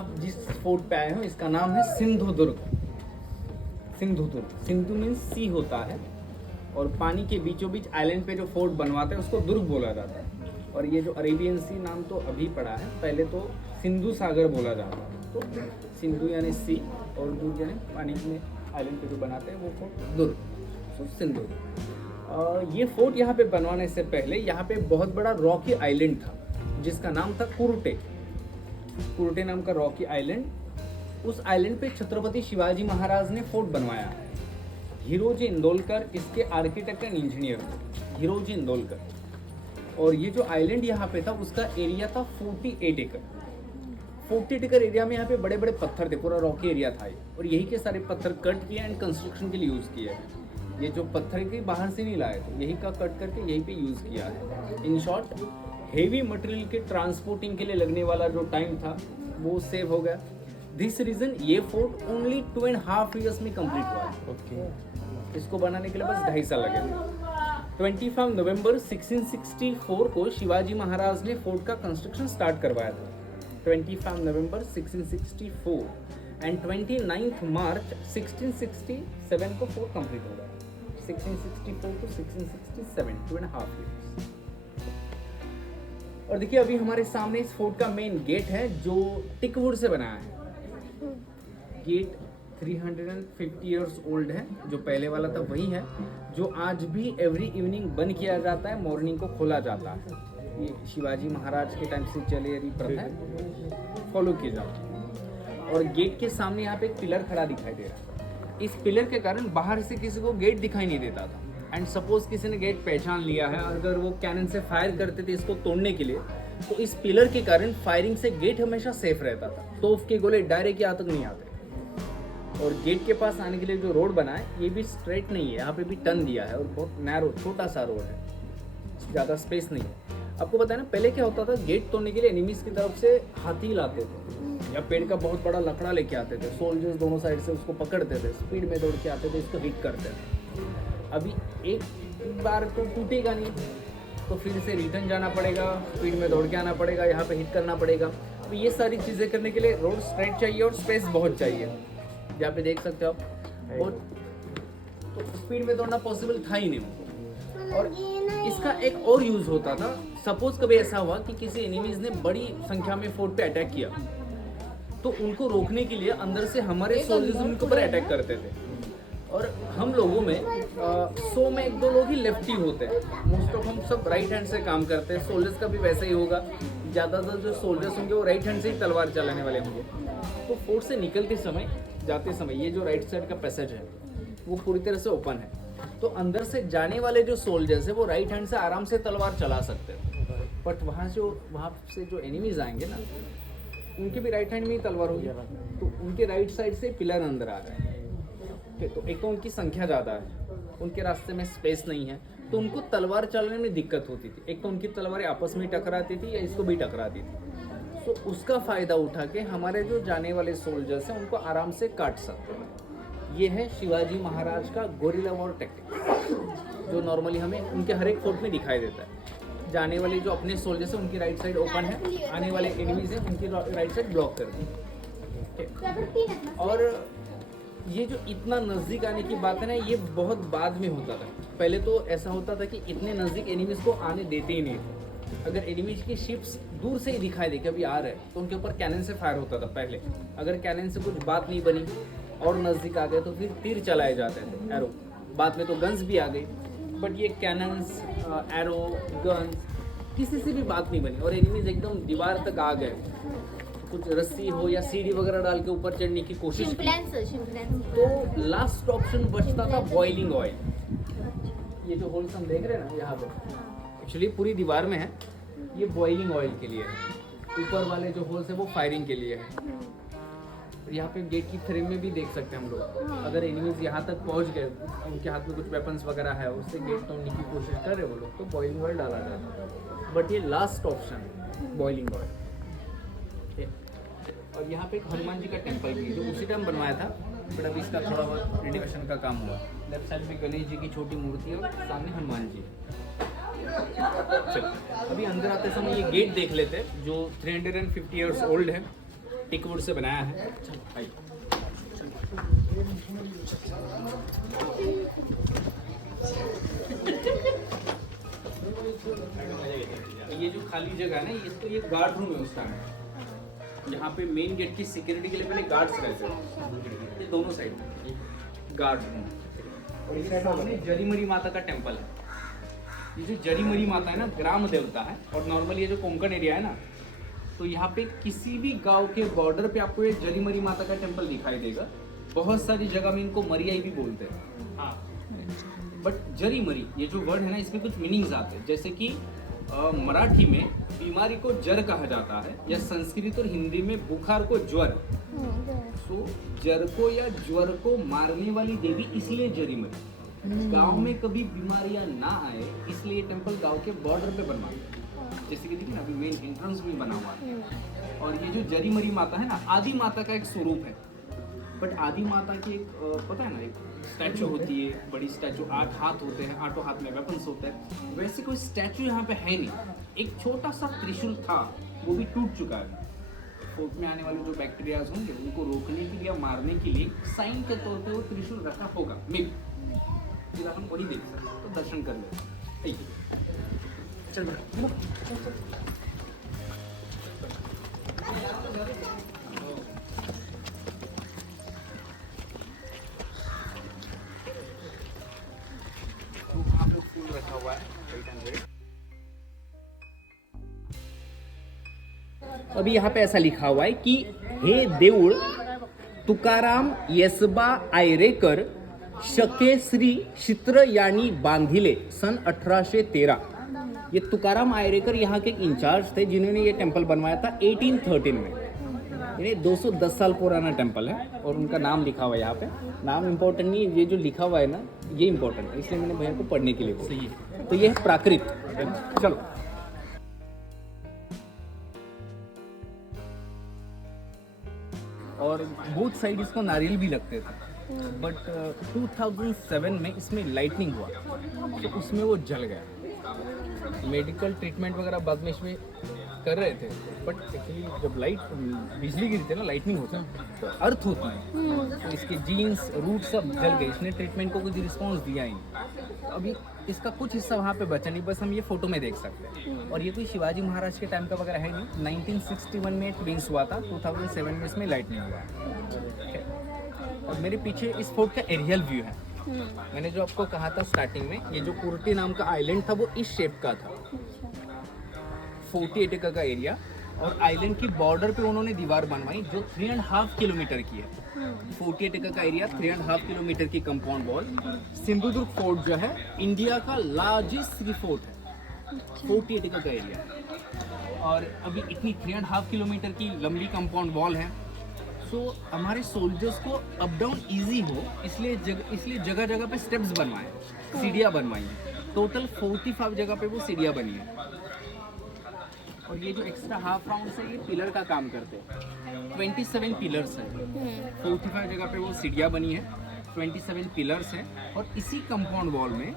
आप जिस फोर्ट पे आए हो इसका नाम है सिंधुदुर्ग। सिंधुदुर्ग, सिंधु मीन्स सी होता है, और पानी के बीचों बीच आइलैंड पे जो फोर्ट बनवाते हैं उसको दुर्ग बोला जाता है। और ये जो अरेबियन सी नाम तो अभी पड़ा है, पहले तो सिंधु सागर बोला जाता है। तो सिंधु यानी सी और दुर्ग यानी पानी में आइलैंड पे जो बनाते हैं वो फोर्ट दुर्ग, तो सिंधु। ये फोर्ट यहाँ पे बनवाने से पहले यहाँ पे बहुत बड़ा रॉकी आइलैंड था जिसका नाम था कुरुटे। कुरुटे नाम का रॉकी आइलैंड, उस आइलैंड पे छत्रपति शिवाजी महाराज ने फोर्ट बनवाया है। हीरोजी इंदौलकर इसके आर्किटेक्ट एंड इंजीनियर थे, हीरोजी इंदौलकर। और ये जो आइलैंड यहाँ पे था उसका एरिया था 48 एकड़। 48 एकड़ एरिया में यहाँ पे बड़े बड़े पत्थर थे, पूरा रॉकी एरिया था ये, और यही के सारे पत्थर कट किए एंड कंस्ट्रक्शन के लिए यूज़ किया है। ये जो पत्थर के बाहर से नहीं लाए थे, यही का कट करके यहीं पे यूज़ किया है। इन शॉर्ट हेवी मटेरियल के ट्रांसपोर्टिंग के लिए लगने वाला जो टाइम था वो सेव हो गया। दिस रीजन ये फोर्ट ओनली 2.5 years में कंप्लीट हुआ है। ओके। इसको बनाने के लिए बस 2.5 साल लगे थे। 25 नवंबर 1664 को शिवाजी महाराज ने फोर्ट का कंस्ट्रक्शन स्टार्ट करवाया था। 25 नवंबर 1664 एंड 29 मार्च 1667 को फोर्ट कंप्लीट हो गया। 1664 to 1667, 2.5 years। और देखिए अभी हमारे सामने इस फोर्ट का मेन गेट है जो टिकवुड से बनाया है। गेट 350 years ओल्ड है, जो पहले वाला था वही है, जो आज भी एवरी इवनिंग बंद किया जाता है, मॉर्निंग को खोला जाता है। ये शिवाजी महाराज के टाइम से चली आ रही प्रथा है, फॉलो की जाती है। और गेट के सामने यहाँ पे एक पिलर खड़ा दिखाई दे रहा है। इस पिलर के कारण बाहर से किसी को गेट दिखाई नहीं देता था। एंड सपोज किसी ने गेट पहचान लिया है, अगर वो कैनन से फायर करते थे इसको तोड़ने के लिए, तो इस पिलर के कारण फायरिंग से गेट हमेशा सेफ रहता था। तोफ के गोले डायरेक्ट यहाँ तक नहीं आते। और गेट के पास आने के लिए जो रोड बना है ये भी स्ट्रेट नहीं है, यहाँ पे भी टर्न दिया है और बहुत नैरो छोटा सा रोड है, ज़्यादा स्पेस नहीं है। आपको पता है ना पहले क्या होता था, गेट तोड़ने के लिए एनिमीज की तरफ से हाथी लाते थे या पेड़ का बहुत बड़ा लकड़ा लेके आते थे। सोल्जर्स दोनों साइड से उसको पकड़ते थे, स्पीड में दौड़ के आते थे, इसको हिट करते थे। अभी एक बार तो टूटेगा नहीं, तो फिर से रिटर्न जाना पड़ेगा, स्पीड में दौड़ के आना पड़ेगा, यहाँ पे हिट करना पड़ेगा। तो ये सारी चीज़ें करने के लिए रोड स्ट्रेट चाहिए और स्पेस बहुत चाहिए। यहाँ पे देख सकते हो आप, और तो स्पीड में दौड़ना पॉसिबल था ही नहीं। और इसका एक और यूज होता था, सपोज कभी ऐसा हुआ कि किसी एनिमीज ने बड़ी संख्या में फोर्ट पे अटैक किया, तो उनको रोकने के लिए अंदर से हमारे सोल्जर्स उनके ऊपर अटैक करते थे। और हम लोगों में 100 में 1-2 लोग ही लेफ्टी होते हैं, मोस्ट ऑफ हम सब राइट हैंड से काम करते हैं। सोल्जर्स का भी वैसा ही होगा, ज़्यादातर जो सोल्जर्स होंगे वो राइट हैंड से ही तलवार चलाने वाले होंगे। तो फोर्ट से निकलते समय, जाते समय ये जो राइट साइड का पैसेज है वो पूरी तरह से ओपन है, तो अंदर से जाने वाले जो सोल्जर्स है वो राइट हैंड से आराम से तलवार चला सकते हैं। बट वहाँ से जो एनिमीज आएंगे ना, उनके भी राइट हैंड में ही तलवार होगी, तो उनके राइट साइड से पिलर अंदर आ रहा है। तो एक तो उनकी संख्या ज़्यादा है, उनके रास्ते में स्पेस नहीं है, तो उनको तलवार चलाने में दिक्कत होती थी। एक तो उनकी तलवारें आपस में टकराती थी या इसको भी टकराती थी। तो उसका फ़ायदा उठा के हमारे जो जाने वाले सोल्जर्स हैं उनको आराम से काट सकते हैं। ये है शिवाजी महाराज का गोरिल्ला वॉर टैक्टिक, जो नॉर्मली हमें उनके हर एक फोर्ट में दिखाई देता है। जाने वाले जो अपने सोल्जर्स हैं उनकी राइट साइड ओपन है, आने वाले एनिमीज हैं उनकी राइट साइड ब्लॉक कर दी। और ये जो इतना नज़दीक आने की बात है ना, ये बहुत बाद में होता था। पहले तो ऐसा होता था कि इतने नज़दीक एनिमीज को आने देते ही नहीं थे। अगर एनिमीज की शिप्स दूर से ही दिखाई दे कि अभी आ रहे हैं, तो उनके ऊपर कैनन से फायर होता था पहले। अगर कैनन से कुछ बात नहीं बनी और नज़दीक आ गए तो फिर तीर चलाए जाते थे, एरो। बाद में तो गन्स भी आ गई, बट ये कैनन्स, एरो, गन्स किसी से भी बात नहीं बनी और एनिमीज एकदम दीवार तक आ गए, कुछ रस्सी हो या सीढ़ी वगैरह डाल के ऊपर चढ़ने की कोशिश की, तो लास्ट ऑप्शन बचता था बॉइलिंग ऑयल। ये जो होल्स हम देख रहे हैं ना यहाँ पे, एक्चुअली पूरी दीवार में है, ये बॉइलिंग ऑयल के लिए है। ऊपर वाले जो होल्स है वो फायरिंग के लिए है। यहाँ पे गेट की फ्रेम में भी देख सकते हैं हम लोग, अगर एनिमीज यहाँ तक पहुँच गए, उनके हाथ में कुछ वेपन्स वगैरह है, उससे गेट तोड़ने की कोशिश कर रहे वो लोग, तो बॉइलिंग ऑयल डाला जाता है। बट ये लास्ट ऑप्शन है बॉइलिंग ऑयल। और यहाँ पे एक हनुमान जी का टेम्पल भी है जो उसी टाइम बनवाया था, बट अभी इसका थोड़ा बहुत रिनोवेशन का काम हुआ। लेफ्ट साइड में गणेश जी की छोटी मूर्ति है और सामने हनुमान जी। चलो अभी अंदर आते समय ये गेट देख लेते हैं जो 350 years ओल्ड है। टिकवुड से बनाया है। आइए। ये जो खाली जगह है ना, इसको ये गार्ड रूम है उसका। यहाँ पे मेन गेट की सिक्योरिटी के लिए पहले गार्ड्स रहते हैं, ये दोनों साइड में गार्ड रूम। और इस सामने जरीमरी माता का टेम्पल है। ये जो जरीमरी माता है ना, ग्राम देवता है। और नॉर्मली ये जो कोंकण एरिया है ना, तो यहाँ पे किसी भी गांव के बॉर्डर पे आपको ये जरीमरी माता का टेम्पल दिखाई देगा। बहुत सारी जगह में इनको मरियाई भी बोलते हैं। हाँ, बट जरीमरी ये जो वर्ड है ना, इसमें कुछ मीनिंग्स आते हैं। जैसे कि मराठी में बीमारी को जर कहा जाता है, या संस्कृत और हिंदी में बुखार को ज्वर। तो जर को या ज्वर को मारने वाली देवी, इसलिए जरीमरी। गांव में कभी बीमारियां ना आए, इसलिए ये टेम्पल गांव के बॉर्डर पे बनवा है। जैसे कि देखिए ना, अभी मेन एंट्रेंस भी बना हुआ है। और ये जो जरीमरी माता है ना, आदि माता का एक स्वरूप है। बट आदि माता की एक पता है ना, एक स्टैचू होती है, बड़ी स्टैचू, 8 हाथ होते हैं, 8 हाथ में वेपन्स होते हैं। वैसे कोई स्टैचू यहाँ पे है नहीं। एक छोटा सा त्रिशूल था, वो भी टूट चुका है। फोर्ट में आने वाले जो बैक्टीरियाज होंगे, उनको रोकने के लिए, मारने के लिए साइन के तौर पे वो त्रिशूल रखा होगा। मे बी फिलहाल हम वही देख सकते हैं, तो दर्शन कर लेते हैं। चल रखा हुआ है। अभी यहाँ पे ऐसा लिखा हुआ है कि हे देऊळ तुकाराम येसबा आयरेकर शके श्री चित्र यानी बांधिले सन 1813। ये तुकाराम आयरेकर यहाँ के एक इंचार्ज थे, जिन्होंने ये टेम्पल बनवाया था 1813 में। ये 210 साल पुराना टेम्पल है। और उनका नाम लिखा हुआ है यहाँ पे। नाम इम्पोर्टेंट नहीं है, ये जो लिखा हुआ है ना, ये इम्पोर्टेंट है, इसलिए मैंने भैया को पढ़ने के लिए बोला। तो ये है प्राकृत। चलो, और बोथ साइड इसको नारियल भी लगते थे। बट 2007 में इसमें लाइटनिंग हुआ, तो उसमें वो जल गया। मेडिकल ट्रीटमेंट वगैरह बाद में इसमें कर रहे थे, बट एक्चुअली जब बिजली गिरती है ना, लाइटनिंग होता है, तो अर्थ होती है, तो इसके जीन्स, रूट सब जल गए। इसने ट्रीटमेंट को कुछ रिस्पॉन्स दिया ही नहीं। अभी इसका कुछ हिस्सा वहाँ पे बचा नहीं, बस हम ये फोटो में देख सकते हैं। और ये कोई शिवाजी महाराज के टाइम का वगैरह है नहीं। 1961 में ट्विंस हुआ था, 2007 में इसमें लाइटनिंग हुआ है। और मेरे पीछे इस फोर्ट का एरियल व्यू है। मैंने जो आपको कहा था स्टार्टिंग में, ये जो कुर्टी नाम का आइलैंड था, वो इस शेप का था। 48 एकड़ का एरिया। और आइलैंड की बॉर्डर पे उन्होंने दीवार बनवाई, जो 3.5 किलोमीटर की है। 48 एकड़ का एरिया, 3.5 किलोमीटर की कंपाउंड वॉल। सिंधुदुर्ग फोर्ट जो है इंडिया का लार्जेस्ट सी फोर्ट है, 48 एकड़ का एरिया। और अभी इतनी 3.5 किलोमीटर की लंबी कंपाउंड वॉल है। सो हमारे सोल्जर्स को अप डाउन ईजी हो, इसलिए जगह जगह पे स्टेप्स बनवाए, सीढ़ियाँ बनवाई हैं। टोटल 45 जगह पे वो सीढ़ियाँ बनी है। और ये जो एक्स्ट्रा हाफ राउंड है, ये पिलर का काम करते हैं। 27 पिलर्स हैं। 45 जगह पे वो सीढ़ियाँ बनी है, 27 पिलर्स हैं। और इसी कंपाउंड वॉल में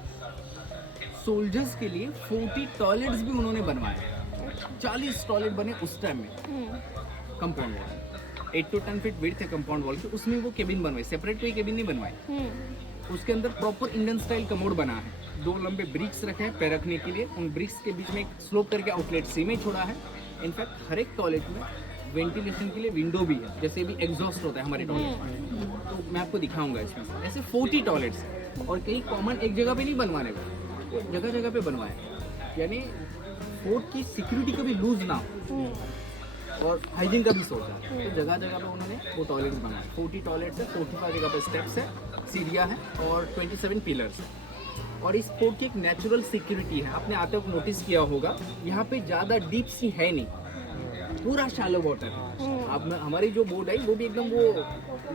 सोल्जर्स के लिए 40 टॉयलेट्स भी उन्होंने बनवाए। 40 टॉयलेट बने उस टाइम में compound wall. 8 to 10 feet width है कंपाउंड वॉल की, उसमें वो केबिन बनवाई। सेपरेट कोई केबिन नहीं बनवाई। उसके अंदर प्रॉपर इंडियन स्टाइल कमोड बना है। 2 लंबे ब्रिक्स रखे हैं पैर रखने के लिए। उन ब्रिक्स के बीच में एक स्लोप करके आउटलेट सी में छोड़ा है। इनफैक्ट हर एक टॉयलेट में वेंटिलेशन के लिए विंडो भी है, जैसे भी एग्जॉस्ट होता है हमारे टॉयलेट में। तो मैं आपको दिखाऊंगा इसमें। ऐसे 40 टॉयलेट्स हैं। और कई कॉमन एक जगह पे नहीं बनवाने को, जगह जगह पे बनवाए, यानी फोर्ट की सिक्योरिटी कभी लूज ना हो और हाइजीन का भी सोचा। तो जगह जगह पे उन्होंने वो टॉयलेट्स बनाए। 40 टॉयलेट्स है, 45 जगह पे स्टेप्स है, सीढ़ियाँ हैं और 27 पिलर्स है। और इस फोर्ट की एक नेचुरल सिक्योरिटी है। आपने आते वक्त नोटिस किया होगा, यहाँ पे ज़्यादा डीप सी है नहीं, पूरा शैलो वाटर है। अब हमारी जो बोट आई, वो भी एकदम वो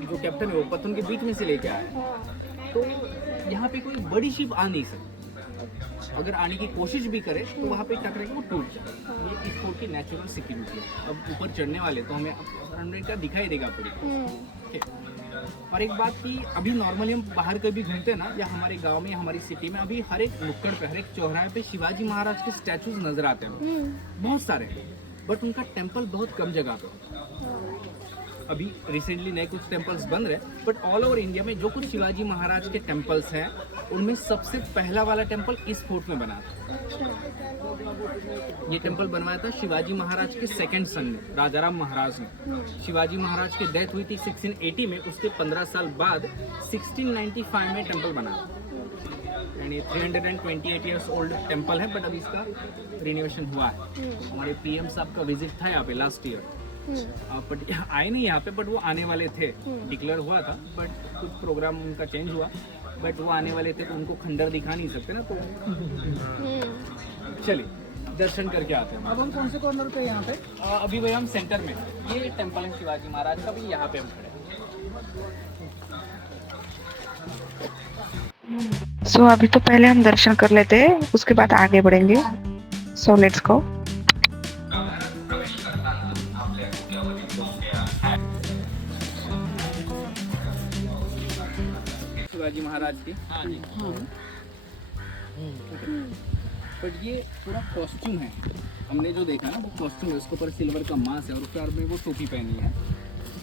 जो कैप्टन है वो पत्थर के बीच में से लेके आया। तो यहाँ पे कोई बड़ी शिप आ नहीं सकती। अगर आने की कोशिश भी करे तो वहाँ पे टकरे वो टूट जाए। ये इस फोर्ट की नेचुरल सिक्योरिटी है। अब ऊपर चढ़ने वाले तो हमें रनवे का दिखाई देगा पूरी। और एक बात कि अभी नॉर्मली हम बाहर कभी घूमते हैं ना, या हमारे गांव में, हमारी सिटी में, अभी हर एक नुक्कड़ पे, हर एक चौराहे पे शिवाजी महाराज के स्टैचूज नजर आते हैं, बहुत सारे। बट उनका टेम्पल बहुत कम जगह पे। अभी रिसेंटली नए कुछ टेम्पल्स बन रहे हैं, बट ऑल ओवर इंडिया में जो कुछ शिवाजी महाराज के टेम्पल्स हैं उनमें सबसे पहला वाला टेम्पल इस फोर्ट में बना था। ये टेम्पल बनवाया था शिवाजी महाराज के सेकंड सन ने, राजाराम महाराज ने। शिवाजी महाराज की डेथ हुई थी 1680 में, उसके 15 साल बाद 1695 में टेम्पल बना। एंड ये 328 इयर्स ओल्ड टेम्पल है, बट अभी इसका रिनोवेशन हुआ है। हमारे पीएम साहब का विजिट था यहाँ पे लास्ट ईयर, बट आए नहीं यहाँ पे, बट वो आने वाले थे। डिक्लेयर हुआ था बट कुछ प्रोग्राम उनका चेंज हुआ, बट वो आने वाले थे तो उनको खंडर दिखा नहीं सकते ना, तो चलिए दर्शन करके आते हैं। अब हम कौन से कॉर्नर पे यहाँ पे? अभी भाई हम सेंटर में, ये टेम्पल है शिवाजी महाराज का, भी यहाँ पे हम खड़े हैं। सो अभी तो पहले हम दर्शन कर लेते हैं, उसके बाद आगे बढ़ेंगे। So let's go. Shivaji Maharaj की, बट ये पूरा कॉस्ट्यूम है। हमने जो देखा ना वो कॉस्ट्यूम है, उसके ऊपर सिल्वर का मास है और उसके हाथ में वो टोपी पहनी है।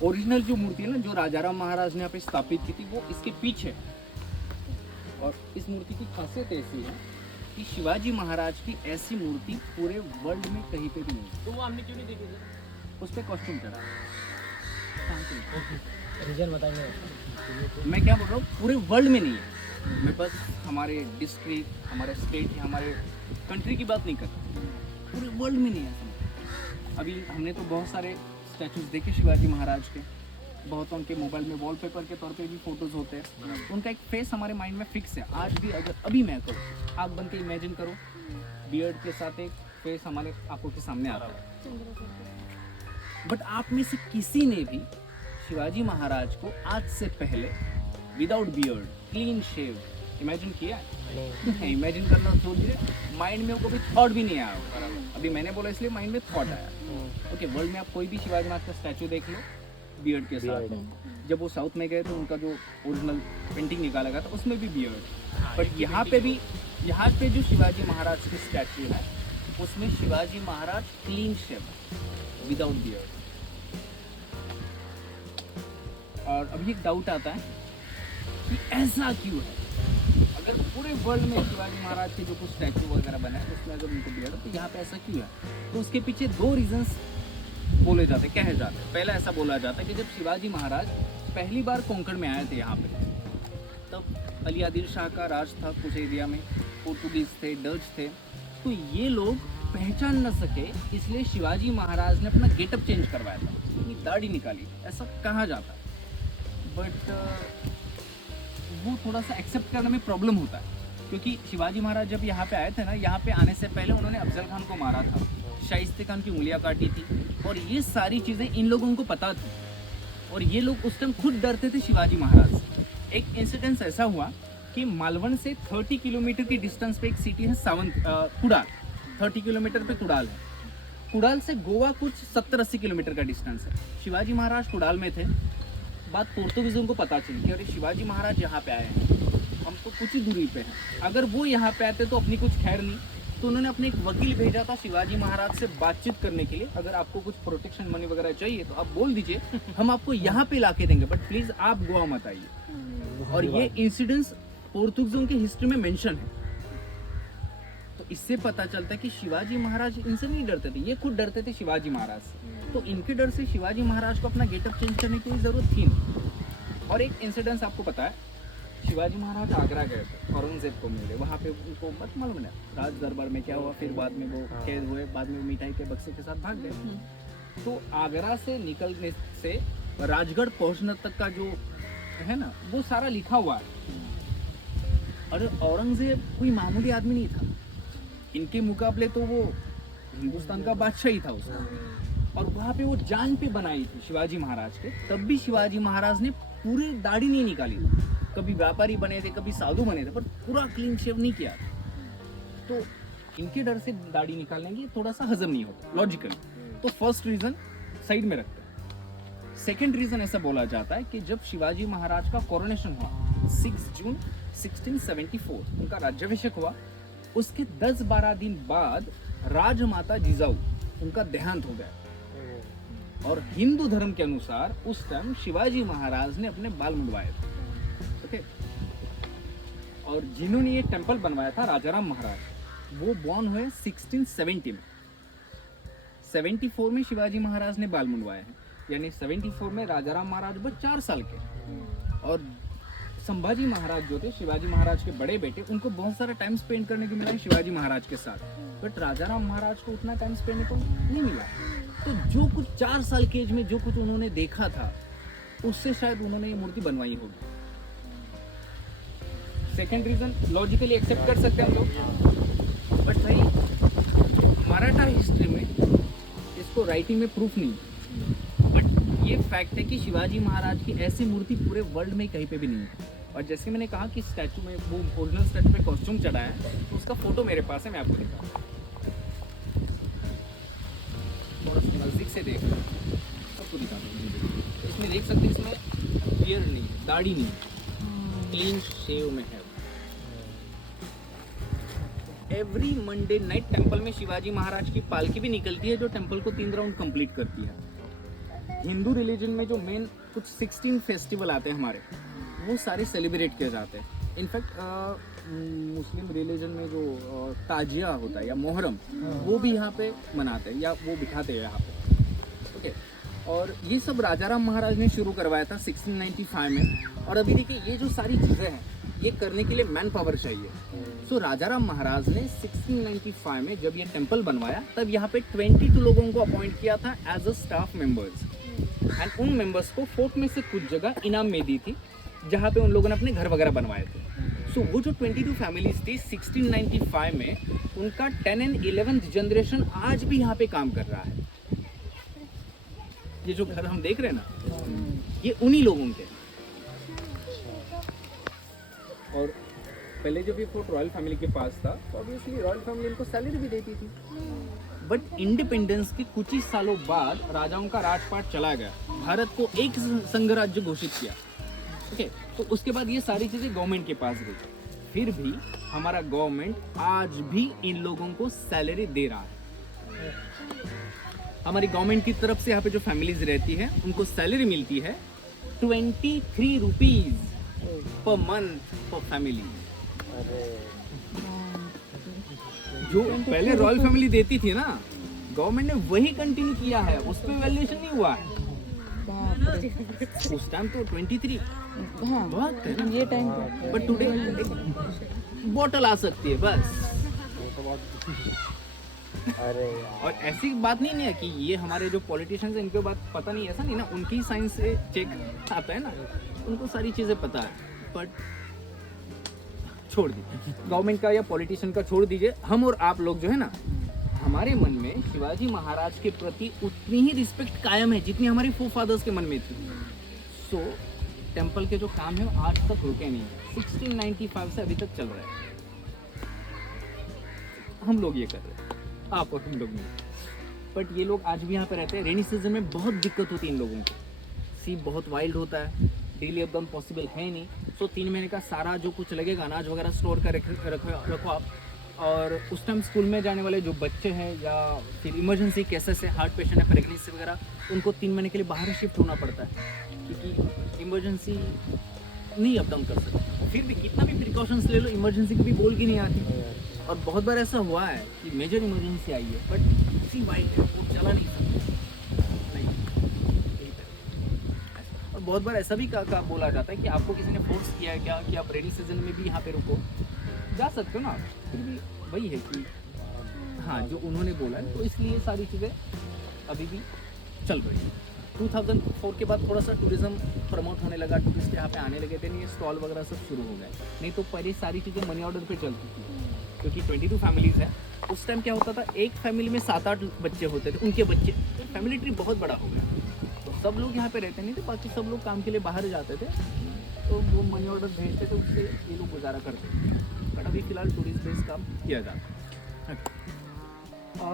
ओरिजिनल जो मूर्ति है ना, जो राजाराम महाराज ने यहाँ पे स्थापित की थी, वो इसके पीछे। और इस मूर्ति की खासियत ऐसी है कि शिवाजी महाराज की ऐसी मूर्ति पूरे वर्ल्ड में कहीं पे भी नहीं। तो वो हमने क्यों नहीं देखी सर? उस पर कॉस्ट्यूम चढ़ा। रीजन बताएंगे। मैं क्या बोल रहा हूँ, पूरे वर्ल्ड में नहीं है। मैं बस हमारे डिस्ट्रिक्ट, हमारे स्टेट या हमारे कंट्री की बात नहीं करता, पूरे वर्ल्ड में नहीं है। अभी हमने तो बहुत सारे स्टैचूज देखे शिवाजी महाराज के, बहुतों के मोबाइल में वॉलपेपर के तौर पे भी फोटोज होते हैं। उनका एक फेस हमारे माइंड में फिक्स है। आज भी अगर अभी मैं करूँ, आँख बंद के इमेजिन करो, बियर्ड के साथ एक फेस हमारे आंखों के सामने आता है। बट आप में से किसी ने भी शिवाजी महाराज को आज से पहले without beard, clean shave imagine किया? नहीं। इमेजिन करना छोड़िए, माइंड में कभी थॉट भी नहीं आया। अभी मैंने बोला इसलिए माइंड में थॉट आया। ओके, वर्ल्ड में आप कोई भी शिवाजी महाराज का स्टैचू देख लो बियर्ड के साथ। जब वो साउथ में गए तो उनका जो ओरिजिनल पेंटिंग निकाला गया था उसमें भी बियर्ड। बट यहाँ पे भी, यहाँ पे जो शिवाजी महाराज की स्टैचू है उसमें Shivaji Maharaj clean shave without beard. और अभी एक डाउट आता है कि ऐसा क्यों है? अगर पूरे वर्ल्ड में शिवाजी महाराज के जो कुछ स्टैचू वगैरह बने हैं उसमें अगर उनको बियर्ड है, तो यहाँ पे ऐसा क्यों है? तो उसके पीछे दो रीजंस बोले जाते, कहे जाते हैं। पहला ऐसा बोला जाता है कि जब शिवाजी महाराज पहली बार कोंकण में आए थे यहाँ पे, तब अली आदिल शाह का राज था कुछ एरिया में, पोर्तुगीज थे, डच थे, तो ये लोग पहचान न सके, इसलिए शिवाजी महाराज ने अपना गेटअप चेंज करवाया था, अपनी दाढ़ी निकाली, ऐसा कहा जाता है। बट वो थोड़ा सा एक्सेप्ट करने में प्रॉब्लम होता है, क्योंकि शिवाजी महाराज जब यहाँ पे आए थे ना, यहाँ पे आने से पहले उन्होंने अफजल खान को मारा था, शाइस्ते खान की उंगलियां काटी थी, और ये सारी चीज़ें इन लोगों को पता थी, और ये लोग उस टाइम खुद डरते थे शिवाजी महाराज से। एक इंसिडेंस ऐसा हुआ कि मालवण से 30 किलोमीटर की डिस्टेंस पे एक सिटी है कुडाल। 30 किलोमीटर पे कुडाल है। कुडाल से गोवा कुछ 70-80 किलोमीटर का डिस्टेंस है। शिवाजी महाराज कुडाल में थे, बात पोर्तुगीजों को पता चली कि अरे शिवाजी महाराज यहाँ पे आए हैं, हम तो कुछ ही दूरी पे हैं, अगर वो यहाँ पे आते तो अपनी कुछ खैर नहीं। तो उन्होंने अपने एक वकील भेजा था शिवाजी महाराज से बातचीत करने के लिए, अगर आपको कुछ प्रोटेक्शन मनी वगैरह चाहिए तो आप बोल दीजिए, हम आपको यहाँ पे ला के देंगे, बट प्लीज आप गोवा मत आइए। और ये इंसिडेंस पोर्तुगीजों की हिस्ट्री में मेंशन है। तो इससे पता चलता है कि शिवाजी महाराज इनसे नहीं डरते थे, ये खुद डरते थे शिवाजी महाराज से। तो इनके डर से शिवाजी महाराज को अपना गेटअप चेंज करने की जरूरत थी नहीं। और एक इंसिडेंस आपको पता है, शिवाजी महाराज आगरा गए थे, औरंगजेब को मिले, वहाँ पे उनको मत मालूम है राज दरबार में क्या हुआ, फिर बाद में वो कैद हुए, बाद में मिठाई के बक्से के साथ भाग गए। तो आगरा से निकलने से राजगढ़ पहुँचने तक का जो है ना, वो सारा लिखा हुआ है। और औरंगजेब कोई मामूली आदमी नहीं था, इनके मुकाबले तो वो हिंदुस्तान का बादशाह ही था उसका। और वहाँ पे वो जान पे बनाई थी शिवाजी महाराज के, तब भी शिवाजी महाराज ने पूरी दाढ़ी नहीं निकाली थी। कभी व्यापारी बने थे, कभी साधु बने थे, पर पूरा क्लीन शेव नहीं किया। तो इनके डर से दाढ़ी निकालने की थोड़ा सा हजम नहीं होता लॉजिकली। तो फर्स्ट रीजन साइड में रखते हैं। सेकेंड रीजन ऐसा बोला जाता है कि जब शिवाजी महाराज का कोरोनेशन हुआ 6 जून 1674, उनका राज्याभिषेक हुआ, उसके 10-12 दिन बाद राजमाता जिजाऊ उनका देहांत हो गया। और हिंदू धर्म के अनुसार उस टाइम शिवाजी महाराज ने अपने बाल मुंडवाए थे। ओके, और जिन्होंने ये टेम्पल बनवाया था राजाराम महाराज, वो बॉर्न हुए 1670 में। 74 में शिवाजी महाराज ने बाल मुंडवाए हैं, यानी 74 में राजाराम महाराज बस 4 साल के। और संभाजी महाराज जो थे शिवाजी महाराज के बड़े बेटे, उनको बहुत सारा टाइम स्पेंड करने को मिला है शिवाजी महाराज के साथ, बट राजाराम महाराज को उतना टाइम स्पेंड को नहीं मिला। तो जो कुछ 4 साल के एज में जो कुछ उन्होंने देखा था, उससे शायद उन्होंने ये मूर्ति बनवाई होगी। सेकेंड रीजन लॉजिकली एक्सेप्ट कर सकते हैं हम लोग, बट भाई मराठा हिस्ट्री में इसको राइटिंग में प्रूफ नहीं, बट ये फैक्ट है कि शिवाजी महाराज की ऐसी मूर्ति पूरे वर्ल्ड में कहीं पे भी नहीं है। और जैसे मैंने कहा कि स्टैचू में वो ओरिजिनल स्टैचू में कॉस्ट्यूम चढ़ा है, तो उसका फोटो मेरे पास है, मैं आपको दिखाऊँ। थोड़ा सा नजदीक से देख सबको दिखाता हूँ। इसमें देख सकते हैं, इसमें बियर्ड नहीं है, दाढ़ी नहीं है, क्लीन शेव में है। एवरी मंडे नाइट टेंपल में शिवाजी महाराज की पालकी भी निकलती है, जो टेंपल को 3 राउंड कंप्लीट करती है। हिंदू रिलीजन में जो मेन कुछ 16 फेस्टिवल आते हैं हमारे, वो सारे सेलिब्रेट किए जाते हैं। इनफैक्ट मुस्लिम रिलीजन में जो ताजिया होता है या मोहर्रम, वो भी यहाँ पे मनाते हैं या वो बिठाते हैं यहाँ पे। ओके, और ये सब राजाराम महाराज ने शुरू करवाया था 1695 में। और अभी देखिए, ये जो सारी चीज़ें हैं, ये करने के लिए मैन पावर चाहिए। सो राजाराम महाराज ने 1695 में जब ये टेंपल बनवाया, तब यहाँ पे 22 लोगों को अपॉइंट किया था as a staff members. And उन मेंबर्स को फोर्ट में से कुछ जगह इनाम में दी थी, जहाँ पे उन लोगों ने अपने घर वगैरह बनवाए थे। सो वो जो 22 फैमिलीज थी 1695 में, उनका 10 and 11th जनरेशन आज भी यहाँ पे काम कर रहा है। ये जो घर हम देख रहे हैं ना, ये उन्हीं लोगों के। और पहले जब ये फोर्ट रॉयल फैमिली के पास था, तो ऑब्वियसली रॉयल फैमिली इनको सैलरी भी देती थी। बट इंडिपेंडेंस के कुछ ही सालों बाद राजाओं का राजपाट चला गया, भारत को एक संघराज्य घोषित किया। ओके, तो उसके बाद ये सारी चीजें गवर्नमेंट के पास गई। फिर भी हमारा गवर्नमेंट आज भी इन लोगों को सैलरी दे रहा है। हमारी गवर्नमेंट की तरफ से यहाँ पे जो फैमिलीज रहती है, उनको सैलरी मिलती है 23 रुपीज पर मंथ पर फैमिली। जो पहले रॉयल फैमिली देती थी ना, गवर्नमेंट ने वही कंटिन्यू किया है, उस पर वैल्यूएशन नहीं हुआ है। उस टाइम तो 23 बहुत है ना, ये टाइम बट टुडे बोतल आ सकती है बस। और ऐसी बात नहीं है कि ये हमारे जो पॉलिटिशियंस हैं इनको बात पता नहीं, ऐसा नहीं ना, उनकी साइंस से चेक आता है ना, उनको सारी चीज़ें पता है। बट छोड़ दीजिए, गवर्नमेंट का या पॉलिटिशियन का छोड़ दीजिए, हम और आप लोग जो है ना, हमारे मन में शिवाजी महाराज के प्रति उतनी ही रिस्पेक्ट कायम है जितनी हमारे फोरफादर्स के मन में थी। सो टेंपल के जो काम है वो आज तक रुके नहीं है, 1695 से अभी तक चल रहा है। हम लोग ये कर रहे हैं, आप और हम लोग नहीं। बट ये लोग आज भी यहाँ पे रहते हैं। रेनी सीजन में बहुत दिक्कत होती है इन लोगों को, सी बहुत वाइल्ड होता है, डेली एकदम पॉसिबल है नहीं। सो 3 महीने का सारा जो कुछ लगेगा, अनाज वगैरह स्टोर कर रखो आप। और उस टाइम स्कूल में जाने वाले जो बच्चे हैं या फिर इमरजेंसी केसेस है, हार्ट पेशेंट है, प्रेगनेंसी वगैरह, उनको 3 महीने के लिए बाहर शिफ्ट होना पड़ता है, क्योंकि इमरजेंसी नहीं अप डाउन कर सकते। फिर भी कितना भी प्रिकॉशंस ले लो, इमरजेंसी कभी बोल की नहीं आती। और बहुत बार ऐसा हुआ है कि मेजर इमरजेंसी आई है, बट सी वाइट है, वो चला नहीं सकता। और बहुत बार ऐसा भी का बोला जाता है कि आपको किसी ने फोर्स किया है क्या कि आप रेनी सीजन में भी यहाँ पे रुको, जा सकते हो ना। फिर भी वही है कि हाँ, जो उन्होंने बोला है, तो इसलिए सारी चीज़ें अभी भी चल रही है। 2004 के बाद थोड़ा सा टूरिज्म प्रमोट होने लगा, टूरिस्ट यहाँ पे आने लगे थे, नहीं स्टॉल वगैरह सब शुरू हो गए। नहीं तो पहले सारी चीज़ें मनी ऑर्डर पे चलती थी, क्योंकि 22 फैमिलीज़ है। उस टाइम क्या होता था, एक फैमिली में 7-8 बच्चे होते थे, उनके बच्चे, फैमिली ट्री बहुत बड़ा हो गया। तो सब लोग यहाँ पे रहते नहीं थे, बाकी सब लोग काम के लिए बाहर जाते थे, तो वो मनी ऑर्डर भेजते थे, उससे ये लोग गुजारा करते थे। बट अभी फ़िलहाल टूरिस्ट बेस काम किया जाता है।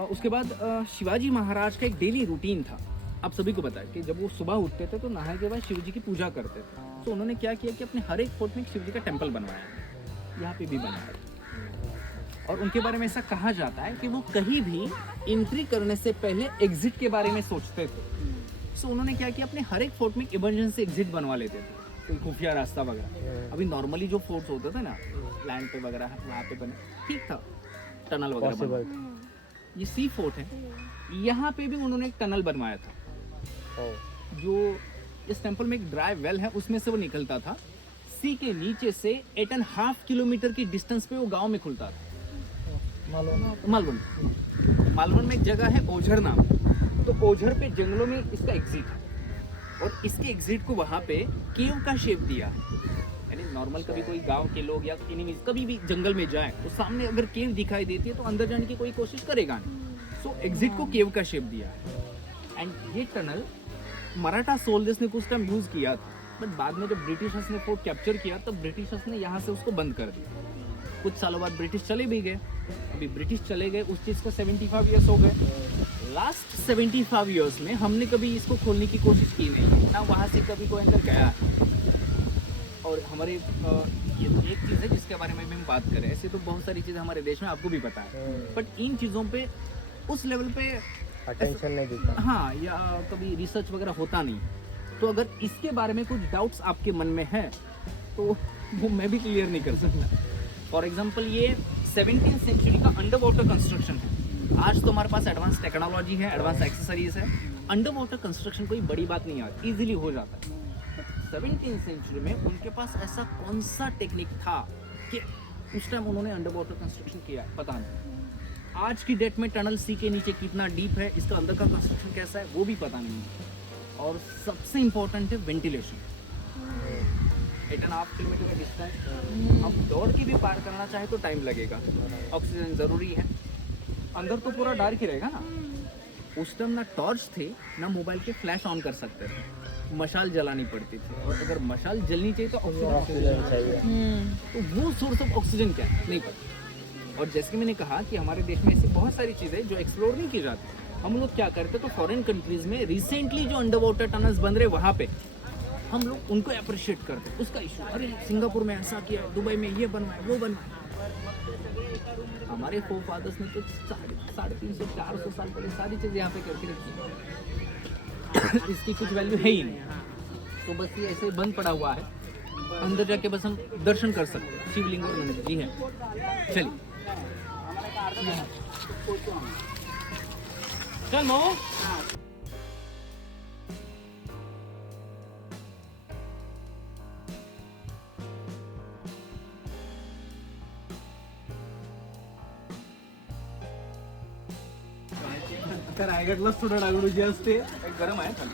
उसके बाद शिवाजी महाराज का एक डेली रूटीन था। आप सभी को पता है कि जब वो सुबह उठते थे तो नहाए के बाद शिव जी की पूजा करते थे। तो उन्होंने क्या किया कि अपने हर एक फोर्ट में शिव जी का टेम्पल बनवाया, यहाँ पे भी बनाया। और उनके बारे में ऐसा कहा जाता है कि वो कहीं भी एंट्री करने से पहले एग्जिट के बारे में सोचते थे। सो उन्होंने क्या किया, अपने हर एक फोर्ट में इमरजेंसी एग्जिट बनवा लेते थे, कोई खुफिया रास्ता वगैरह। अभी नॉर्मली जो फोर्ट्स होते थे ना लैंड पे वगैरह, वहाँ पे बने ठीक था, टनल वगैरह बना। ये सी फोर्ट है, यहाँ पे भी उन्होंने एक टनल बनवाया था। जो इस टेम्पल में एक ड्राई वेल है, उसमें से वो निकलता था। सी के नीचे से 8.5 किलोमीटर की डिस्टेंस पे वो गांव में खुलता था। मालवण में एक जगह है ओझर नाम, तो ओझर पे जंगलों में इसका एग्जिट है, और इसके एग्जिट को वहाँ पे केव का शेप दिया। यानी नॉर्मल कभी कोई गांव के लोग या एनिमीज कभी भी जंगल में जाए तो सामने अगर केव दिखाई देती है तो अंदर जाने की कोई कोशिश करेगा नहीं। सो एग्जिट को केव का शेप दिया। एंड ये टनल मराठा सोल्जर्स ने कुछ टाइम यूज किया था, बट बाद में जब ब्रिटिशर्स ने फोर्ट कैप्चर किया तब ब्रिटिशर्स ने यहाँ से उसको बंद कर दिया। कुछ सालों बाद ब्रिटिश चले भी गए। अभी ब्रिटिश चले गए, उस चीज़ को 75 ईयर्स हो गए। लास्ट 75 ईयर्स में हमने कभी इसको खोलने की कोशिश की नहीं, ना वहाँ से कभी कोई अंदर गया है। और हमारे ये एक चीज़ है जिसके बारे में भी हम बात करें, ऐसे तो बहुत सारी चीज़ें हमारे देश में आपको भी पता है, बट इन चीज़ों पे उस लेवल पे अटेंशन नहीं देता। हाँ, या कभी रिसर्च वगैरह होता नहीं। तो अगर इसके बारे में कुछ डाउट्स आपके मन में है तो वो मैं भी क्लियर नहीं कर सकता। फॉर एग्जाम्पल ये 17th सेंचुरी का अंडर वाटर कंस्ट्रक्शन है। आज तो हमारे पास एडवांस टेक्नोलॉजी है, एडवांस एक्सेसरीज है, अंडर वाटर कंस्ट्रक्शन कोई बड़ी बात नहीं है, इजीली हो जाता है। 17th सेंचुरी में उनके पास ऐसा कौन सा टेक्निक था कि उस टाइम उन्होंने अंडर वाटर कंस्ट्रक्शन किया, पता नहीं। आज की डेट में टनल सी के नीचे कितना डीप है, इसका अंदर का कंस्ट्रक्शन कैसा है, वो भी पता नहीं है। और सबसे इम्पोर्टेंट है वेंटिलेशन। 8.5 किलोमीटर का डिस्टेंस हम दौड़ के भी पार करना चाहे तो टाइम लगेगा। ऑक्सीजन ज़रूरी है। अंदर तो पूरा डार्क ही रहेगा ना। उस टाइम ना टॉर्च थे, ना मोबाइल के फ्लैश ऑन कर सकते थे, मशाल जलानी पड़ती थी, और अगर मशाल जलनी चाहिए तो ऑक्सीजन चाहिए। तो वो सोर्स ऑफ ऑक्सीजन क्या है नहीं पता। और जैसे कि मैंने कहा कि हमारे देश में ऐसी बहुत सारी चीज़ें जो एक्सप्लोर नहीं की जाती। हम लोग क्या करते तो फॉरेन कंट्रीज़ में रिसेंटली जो अंडर वाटर टनल्स बन रहे वहाँ पे हम लोग उनको अप्रिशिएट करते हैं। उसका इशू, अरे सिंगापुर में ऐसा किया, दुबई में ये बनवाए, वो बनवाए। हमारे फोरफादर्स ने तो 350-400 साल पहले सारी चीज़ें यहाँ पे करके रखी है। इसकी कुछ वैल्यू है ही नहीं। तो बस ये ऐसे बंद पड़ा हुआ है, अंदर जाके बस हम दर्शन कर सकते हैं। शिवलिंग और मंदिर जी है। चलिए चलो। तर रायगडलाच थोडं डागडू जे असते गरम है खाली।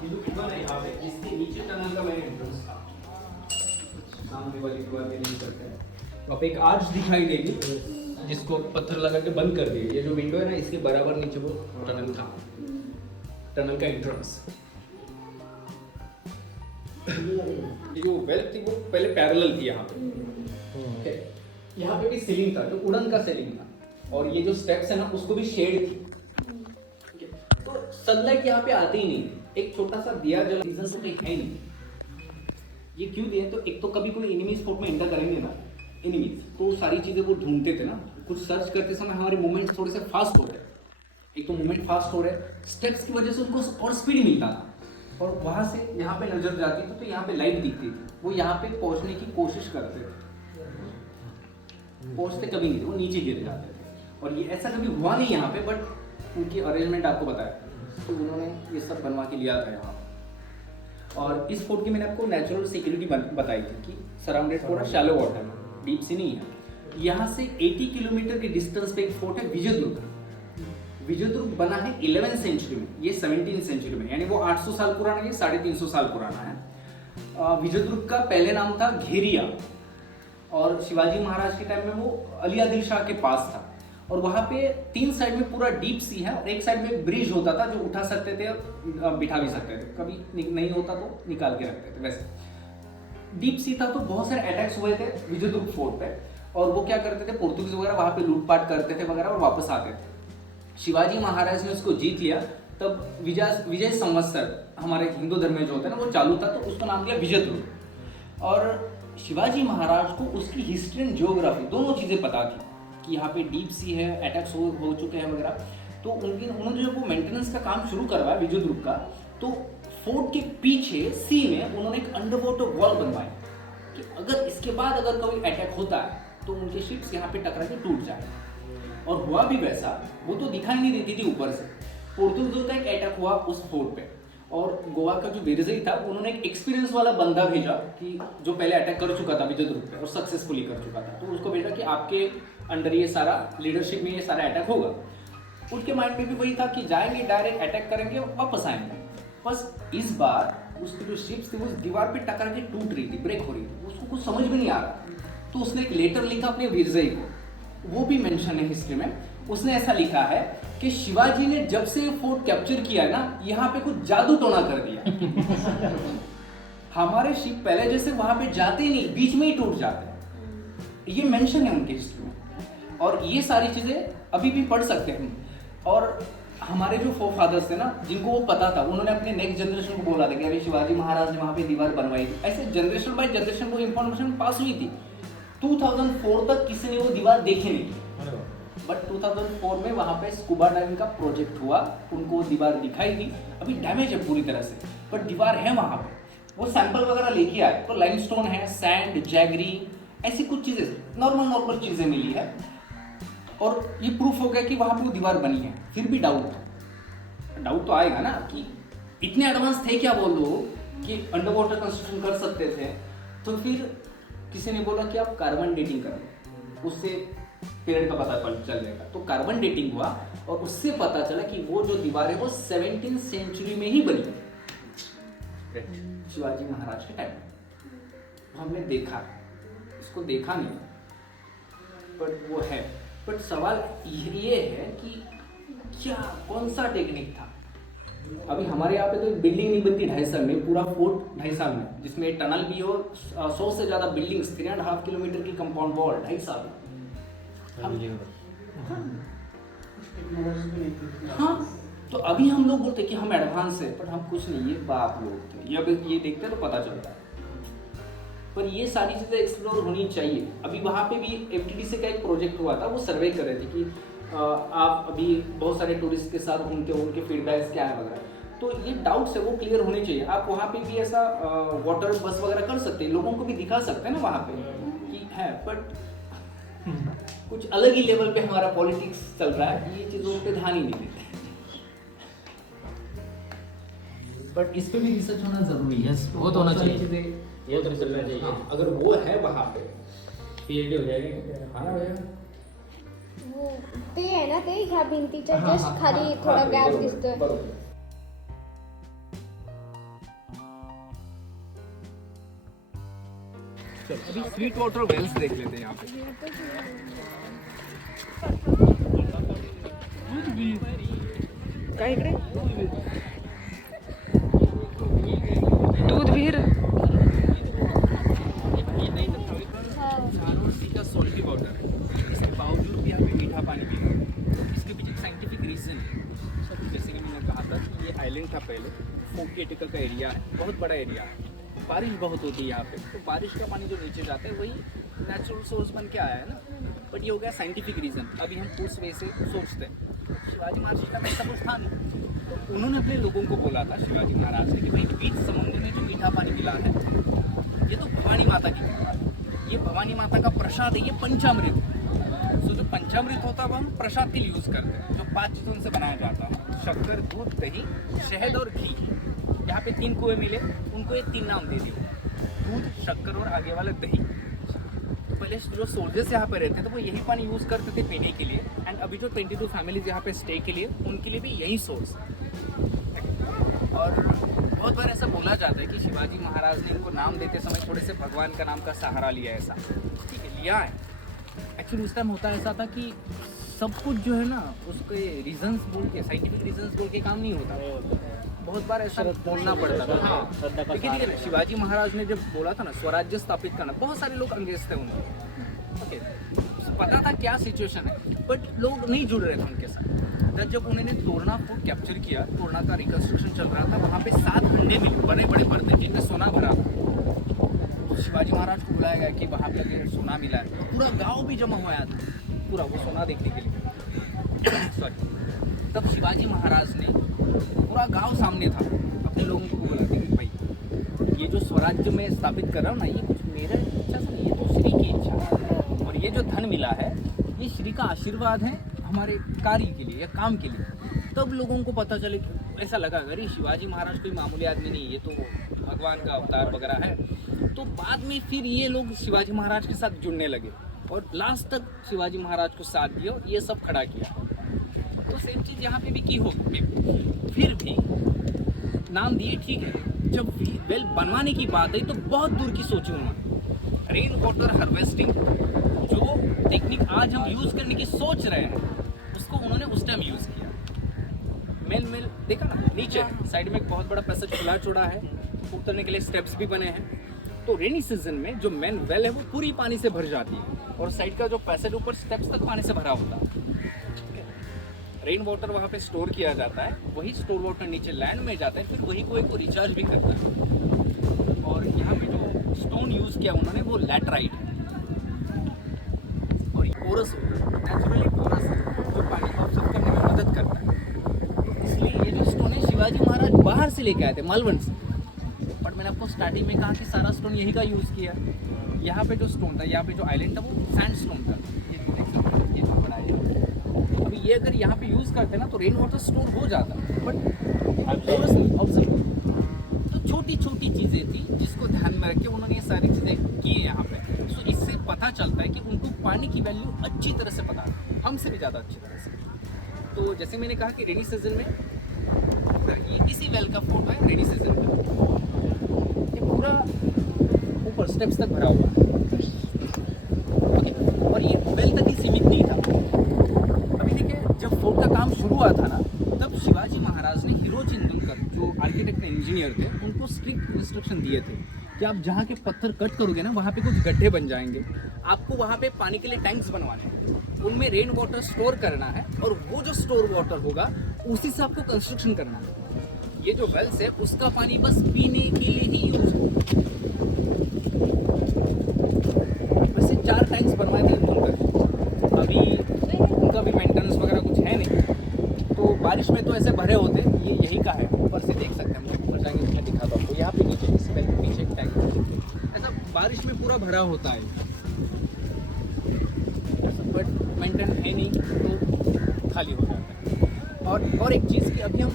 ये जो दीवार है यहाँ पे, इसके नीचे टनल का मेन एंट्रेंस था। सामने वाली दीवार के नहीं करते हैं। तो आप एक आर्च दिखाई देगी जिसको पत्थर लगा के बंद कर दिए। ये जो विंडो है ना, इसके बराबर नीचे वो टनल था, टनल का एंट्रेंस। ये जो वेल थी वो पहले पैरेलल थी यहाँ पे। यहाँ पे भी सीलिंग था, जो वुडन का सीलिंग था, और ये जो स्टेप्स है ना उसको भी शेड थी। तो सनलाइट यहाँ पे आती ही नहीं। एक छोटा सा दिया जल रीजन तो कहीं है नहीं। ये क्यों दिया, तो एक तो कभी कोई एनिमीज फोर्ट में एंटर करेंगे ना एनिमीज, तो सारी चीजें वो ढूंढते थे ना, कुछ सर्च करते समय हमारे मूवमेंट थोड़े से फास्ट हो रहे। एक तो मूवमेंट फास्ट हो रहे, स्टेप्स की वजह से उनको और स्पीड मिलता था, और वहां से यहाँ पे नजर जाती थी तो यहाँ पे लाइट दिखती थी। वो यहाँ पे पहुंचने की कोशिश करते थे, पहुंचते कभी नहीं थे, वो नीचे गिर जाते थे। और ये ऐसा कभी हुआ नहीं यहाँ पे, बट उनकी अरेंजमेंट आपको बताया तो उन्होंने ये सब बनवा के लिया था यहाँ। और इस फोर्ट की मैंने आपको नेचुरल सिक्योरिटी बताई थी कि सराउंडेड पूरा शैलो वाटर में, डीप सी नहीं है। यहाँ से 80 किलोमीटर के डिस्टेंस पे एक फोर्ट है विजयदुर्ग। विजयदुर्ग बना है 11th सेंचुरी में, ये 17th सेंचुरी में, यानी वो 800 साल पुराना, ये 350 साल पुराना है। विजयदुर्ग का पहले नाम था घेरिया, और शिवाजी महाराज के टाइम में वो अली आदिल शाह के पास था। और वहाँ पे 3 साइड में पूरा डीप सी है, और एक साइड में ब्रिज होता था जो उठा सकते थे और बिठा भी सकते थे, कभी नहीं होता तो निकाल के रखते थे। वैसे डीप सी था, तो बहुत सारे अटैक्स हुए थे विजयदुर्ग फोर्ट पे, और वो क्या करते थे, पोर्तुगीज वगैरह वहाँ पे लूटपाट करते थे वगैरह और वापस आते थे। शिवाजी महाराज ने उसको जीत लिया, तब विजय संवत्सर हमारे हिंदू धर्म में जो होता है ना वो चालू था, तो उसका नाम दिया विजयदुर्ग। और शिवाजी महाराज को उसकी हिस्ट्री एंड ज्योग्राफी दोनों चीज़ें पता थी कि यहाँ पे डीप सी है, अटैक्स हो चुके हैं वगैरह। तो तो उन्होंने जब वो मेंटेनेंस का काम शुरू करवाया विद्युत ग्रुप का, तो फोर्ट के पीछे सी में उन्होंने एक अंडर वाटर वॉल बनवाई कि अगर इसके बाद अगर कोई अटैक होता है तो उनके शिप्स यहाँ पे टकरा के टूट जाए। और हुआ भी वैसा, वो तो दिखाई नहीं देती थी ऊपर से। पोर्तुगीजों का एक अटैक हुआ उस फोर्ट पे, और गोवा का जो विरजई था उन्होंने एक एक्सपीरियंस वाला बंदा भेजा कि जो पहले अटैक कर चुका था विद्युत ग्रुप पे और सक्सेसफुली कर चुका था, तो उसको भेजा कि आपके अंडर ये सारा लीडरशिप में ये सारा अटैक होगा। उनके माइंड में भी वही था कि जाएंगे डायरेक्ट अटैक करेंगे वापस आएंगे। बस इस बार उसकी जो शिप्स थी वो दीवार पे टकरा के टूट रही थी, ब्रेक हो रही थी, उसको कुछ समझ में नहीं आ रहा। तो उसने एक लेटर लिखा अपने विरजई को, वो भी मेंशन है हिस्ट्री में। उसने ऐसा लिखा है कि शिवाजी ने जब से ये फोर्ट कैप्चर किया है ना, यहाँ पे कुछ जादू टोना कर दिया। हमारे शिप पहले जैसे वहां पे जाते ही नहीं, बीच में ही टूट जाते। ये मेंशन है उनके हिस्ट्री में, और ये सारी चीजें अभी भी पढ़ सकते हैं। और हमारे जो फोर फादर्स थे ना, जिनको वो पता था, उन्होंने अपने नेक्स्ट जनरेशन को बोला था कि अभी शिवाजी महाराज ने वहाँ पे दीवार बनवाई थी। ऐसे जनरेशन बाय जनरेशन को इंफॉर्मेशन पास हुई थी। 2004 तक किसी ने वो दीवार देखी नहीं, बट 2004 में वहाँ पे स्कूबा डाइविंग का प्रोजेक्ट हुआ, उनको वो दीवार दिखाई दी। अभी डैमेज है पूरी तरह से, बट दीवार है वहाँ पे। वो सैंपल वगैरह लेके आए तो लाइमस्टोन है, सैंड, जैगरी, ऐसी कुछ चीजें, नॉर्मल चीजें मिली है, और ये प्रूफ हो गया कि वहाँ पे वो दीवार बनी है। फिर भी डाउट तो आएगा ना कि इतने एडवांस थे क्या वो लोग कि अंडर वाटर कंस्ट्रक्शन कर सकते थे। तो फिर किसी ने बोला कि आप कार्बन डेटिंग करें, उससे पीरियड का पता चल जाएगा। तो कार्बन डेटिंग हुआ और उससे पता चला कि वो जो दीवार है वो 17th सेंचुरी में ही बनी, शिवाजी महाराज के टाइम में। हमने देखा, इसको देखा नहीं, बट वो है। बट सवाल ये है कि क्या, कौन सा टेक्निक था। अभी हमारे यहाँ पे तो एक बिल्डिंग नहीं बनती 2.5 साल में, पूरा फोर्ट 2.5 साल में, जिसमें टनल भी हो, 100 से ज्यादा बिल्डिंग्स, 3.5 किलोमीटर की कंपाउंड वॉल 2.5 साल में। हाँ, तो अभी हम लोग बोलते कि हम एडवांस है, पर हम कुछ नहीं, ये बाप लोग थे। ये देखते तो पता चलता है। पर ये सारी चीजें एक्सप्लोर होनी चाहिए। अभी वहाँ पे भी FTDC का एक प्रोजेक्ट हुआ था, वो सर्वे कर रहे थे कि आप अभी बहुत सारे टूरिस्ट के साथ उनके फीडबैक्स क्या है वगैरह, तो ये डाउट्स है वो क्लियर होने चाहिए। आप वहाँ पे भी ऐसा वाटर बस वगैरह कर सकते हैं, लोगों को भी दिखा सकते हैं ना वहाँ पे कि है, बट कुछ अलग ही लेवल पे हमारा पॉलिटिक्स चल रहा है, ये चीज़ों पे ध्यान ही नहीं देते। बट इस पे भी रिसर्च होना जरूरी है, वो तो होना चाहिए, ये तो चलना चाहिए। हाँ, अगर वो है वहाँ पे पीएचडी हो जाएगी। हाँ वो ते आहे ना, ते ह्या भिंतीच्या जस्ट खाली थोडा गॅप दिसतोय। अभी स्वीट वाटर वेल्स देख लेते हैं यहाँ पे। काय इकडे दूध विहीर, चारों सीधा सॉल्टी वाटर है, इसके बावजूद भी यहाँ पे मीठा पानी भी है। इसके पीछे एक साइंटिफिक रीजन है। जैसे कि मैंने कहा था कि ये आइलैंड था पहले, 40 एकड़ का एरिया है, बहुत बड़ा एरिया है, बारिश बहुत होती है यहाँ पे, तो बारिश का पानी जो नीचे जाता है वही नेचुरल सोर्स बन के आया है ना। बट ये हो गया साइंटिफिक रीजन। अभी हम उस वे से सोचते हैं। शिवाजी महाराज का ऐसा कुछ था नहीं, तो उन्होंने अपने लोगों को बोला था शिवाजी महाराज ने कि भाई बीच समुद्र में जो मीठा पानी मिला है ये तो भवानी माता की कृपा है, ये भवानी माता का प्रसाद है, ये पंचामृत है। तो जो पंचामृत होता है वो हम प्रसाद के लिए यूज करते हैं, जो 5 चीजों से बनाया जाता है, शक्कर, दूध, दही, शहद और घी। यहाँ पे 3 कुएं मिले, उनको ये 3 नाम दे दिए, दूध, शक्कर और आगे वाला दही। पहले जो सोल्जर्स यहाँ पे रहते थे वो यही पानी यूज करते थे पीने के लिए, एंड अभी जो 22 फैमिलीज यहाँ पे स्टे के लिए, उनके लिए भी यही सोर्स। और बहुत बार ऐसा बोला जाता है कि शिवाजी महाराज ने इनको नाम देते समय थोड़े से भगवान का नाम का सहारा लिया, ऐसा ठीक है लिया है। एक्चुअली उस टाइम होता ऐसा था कि सब कुछ जो है ना उसके रीजंस बोल के, साइंटिफिक रीजंस बोल के काम नहीं होता, बहुत बार ऐसा बोलना पड़ता था। हाँ, लेकिन ठीक है, शिवाजी महाराज ने जब बोला था ना स्वराज्य स्थापित करना, बहुत सारे लोग अंग्रेज थे उनको, ओके, पता था क्या सिचुएशन है, बट लोग नहीं जुड़ रहे थे उनके साथ। जब उन्होंने तोरना फोर्ट कैप्चर किया, तोरना का रिकंस्ट्रक्शन चल रहा था, वहाँ पे 7 हंडे मिले, बड़े बड़े बर्तन जिनमें सोना भरा था। शिवाजी महाराज को बुलाया गया कि वहाँ पे सोना मिला है, पूरा गाँव भी जमा हुआ था, पूरा वो सोना देखने के लिए। सॉरी, तब शिवाजी महाराज ने पूरा गांव सामने था, अपने लोगों को बोला कि भाई ये जो स्वराज्य में स्थापित कर रहा हूँ ना, ये कुछ मेरा इच्छा से नहीं, ये तो श्री की इच्छा है, और ये जो धन मिला है ये श्री का आशीर्वाद है हमारे कार्य के लिए या काम के लिए। तब लोगों को पता चले कि ऐसा लगा अगर ये शिवाजी महाराज कोई मामूली आदमी नहीं, ये तो भगवान का अवतार वगैरह है। तो बाद में फिर ये लोग शिवाजी महाराज के साथ जुड़ने लगे और लास्ट तक शिवाजी महाराज को साथ दिया और ये सब खड़ा किया। तो सेम चीज़ यहाँ पे भी की होगी, फिर भी नाम दिए ठीक है। जब वेल बनवाने की बात है तो बहुत दूर की सोची उन्होंने। रेन वाटर हार्वेस्टिंग जो टेक्निक आज हम यूज़ करने की सोच रहे हैं, उसको उन्होंने उस टाइम यूज़ किया। मेल देखा ना, नीचे साइड में एक बहुत बड़ा पैसेज खुला चौड़ा है, उतरने के लिए स्टेप्स भी बने हैं। तो रेनी सीजन में जो मेन वेल है वो पूरी पानी से भर जाती है और साइड का जो पैसेज ऊपर स्टेप्स तक पानी से भरा होता है। रेन वाटर वहाँ पे स्टोर किया जाता है, वही स्टोर वाटर नीचे लैंड में जाता है, फिर वही को रिचार्ज भी करता है। और यहाँ पे जो स्टोन यूज़ किया उन्होंने वो लैटराइट है और पोरस नेचुरली पोरस है, जो पानी को ऑब्जर्व करने में मदद करता है। इसलिए ये जो स्टोन है शिवाजी महाराज बाहर से लेके आए थे, मालवण से। बट मैंने आपको स्टार्टिंग में कहा कि सारा स्टोन यही का यूज़ किया। यहाँ पे जो स्टोन था, यहाँ पे जो आइलैंड था वो सैंड स्टोन था, ये जो बड़ा है। अभी ये अगर यहाँ पे यूज़ करते ना तो रेन वाटर स्टोर हो जाता, बट पोरस नहीं, ऑब्जर्व। तो छोटी छोटी चीज़ें थी जिसको ध्यान में रख के उन्होंने ये सारी चीज़ें की यहाँ पे। तो इससे पता चलता है कि उनको पानी की वैल्यू अच्छी तरह से पता है, हमसे भी ज़्यादा अच्छी तरह से। तो जैसे मैंने कहा कि रेनी सीजन में ये इसी वेल का फोटो है, रेनी सीजन का ये पूरा ऊपर स्टेप्स तक भरा हुआ है। ओके, और ये वेल तक ही सीमित नहीं था। अभी देखिए जब फोर्ट का काम शुरू हुआ था ना, तब शिवाजी महाराज ने हिरोजी इंदुलकर जो आर्किटेक्ट इंजीनियर थे उनको स्ट्रिक्ट इंस्ट्रक्शन दिए थे कि आप जहाँ के पत्थर कट करोगे ना वहाँ पे कुछ गड्ढे बन जाएंगे, आपको वहाँ पे पानी के लिए टैंक्स बनवाने हैं, उनमें रेन वाटर स्टोर करना है और वो जो स्टोर वाटर होगा उसी से आपको कंस्ट्रक्शन करना है। ये जो वेल्स है उसका पानी बस पीने के लिए ही यूज होगा। वैसे 4 टैंक्स बनवाए थे इंदुलकर, अभी उनका भी मेंटेनेंस वगैरह कुछ है नहीं, तो बारिश में तो ऐसे भरे होते। ये यही का है, ऊपर से देख सकते हैं, हम ऊपर जाएंगे मैं दिखाता हूँ आपको। यहाँ पे नीचे इस वेल के पीछे एक टैंक ऐसा बारिश में पूरा भरा होता है, बट मेंटेन है नहीं तो खाली हो जाता है। और एक चीज़ कि अभी हम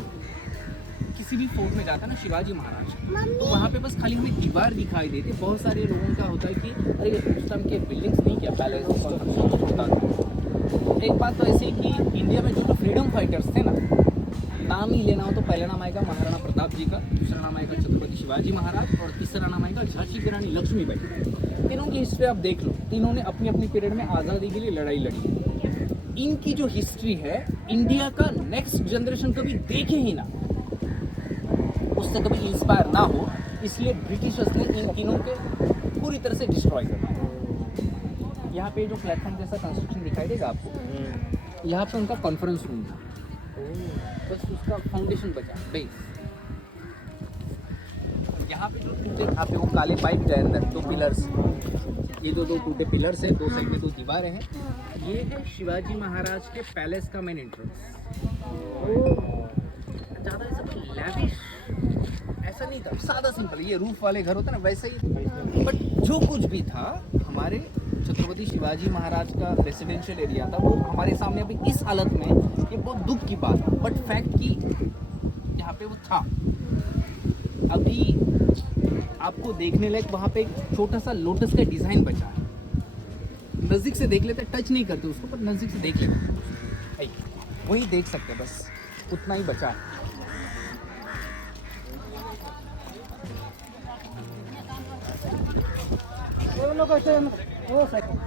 किसी भी फोर्ट में जाता है ना शिवाजी महाराज, तो वहाँ पे बस खाली हमें दीवार दिखाई देती। बहुत सारे लोगों का होता है कि अरे उस टाइम के बिल्डिंग्स नहीं, क्या पैलेस होता था। एक बात तो ऐसी कि इंडिया में जो फ्रीडम फाइटर्स थे ना, नाम ही लेना हो तो पहला नाम आएगा महाराणा प्रताप जी का, दूसरा नाम आएगा छत्रपति शिवाजी महाराज और तीसरा नाम आएगा झांसी की रानी लक्ष्मीबाई। तीनों की हिस्ट्री आप देख लो, तीनों ने अपनी अपनी पीरियड में आज़ादी के लिए लड़ाई लड़ी। इनकी जो हिस्ट्री है इंडिया का नेक्स्ट जनरेशन कभी देखे ही ना, उससे कभी इंस्पायर ना हो, इसलिए ब्रिटिशर्स ने इन तीनों के पूरी तरह से डिस्ट्रॉय कर दिया। यहाँ पे जो प्लेटफॉर्म जैसा कंस्ट्रक्शन दिखाई देगा आपको, यहाँ पे उनका कॉन्फ्रेंस रूम था, बस उसका फाउंडेशन बचा, बेस। यहाँ पे जो टूटे आपके वो काले पाइप के अंदर 2 पिलर्स, ये दो टूटे पिलर्स हैं, 2 साइड में 2 दीवारें हैं। ये है शिवाजी महाराज के पैलेस का मेन एंट्रेंस। ज़्यादा ऐसा कोई लैविश ऐसा नहीं था, सादा सिंपल, ये रूफ वाले घर होते ना वैसे ही। बट जो कुछ भी था हमारे छत्रपति शिवाजी महाराज का रेसिडेंशियल एरिया था, वो हमारे सामने अभी इस हालत में, ये बहुत दुख की बात है, बट फैक्ट कि यहाँ पे वो था। अभी आपको देखने लायक वहाँ पे एक छोटा सा लोटस का डिज़ाइन बचा है, नज़दीक से देख लेते, टच नहीं करते उसको, पर नज़दीक से देख लेते, वही देख सकते, बस उतना ही बचा है।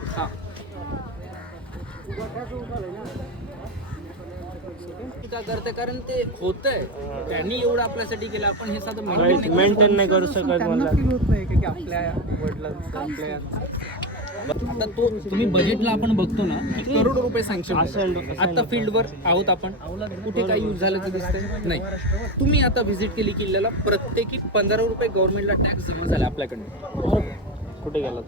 हाँ, का करते कारण ते होतंय, त्यांनी एवढं आपल्यासाठी केलं, आपण हे साधं मेंटेन नाही करू शकत मला. की आपल्या वडिलांचं आपल्या आता तो तुम्ही बजेटला आपण बघतो ना, करोड रुपये सँक्शन. आता फील्डवर आहोत आपण, कुठे काही यूज झालं तर दिसतंय नाही. तुम्ही आता व्हिजिट केली किल्ल्याला, प्रत्येकी 15 रुपये गव्हर्नमेंटला टॅक्स जमा झाला आपल्याकडनं. कुठे गेला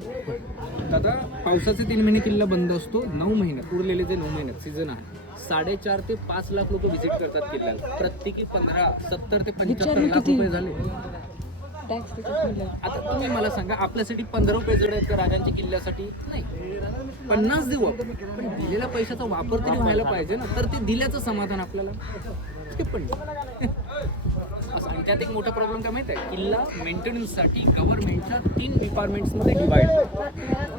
आता पावसाचे 3 महिने किल्ला बंद असतो, 9 महिन्यात उरलेले जे 9 महिन्यात सीझन आहे, 4.5 ते 5 लाख लोक व्हिजिट करतात किल्ल्याला. प्रत्येकी 70 ते 75 लाख रुपये झाले. आता तुम्ही मला सांगा, आपल्यासाठी 15 रुपये जड आहेत का राजांच्या किल्ल्यासाठी? नाही, 50 देऊ आपण, पण दिलेल्या पैशाचा वापर तरी व्हायला पाहिजे ना. तर ते दिल्याचं समाधान आपल्याला ते पण असं. आणि त्यात एक मोठा प्रॉब्लेम काय माहिती आहे, किल्ला मेंटेनन्ससाठी गव्हर्नमेंटच्या 3 डिपार्टमेंट्समध्ये डिवाइड.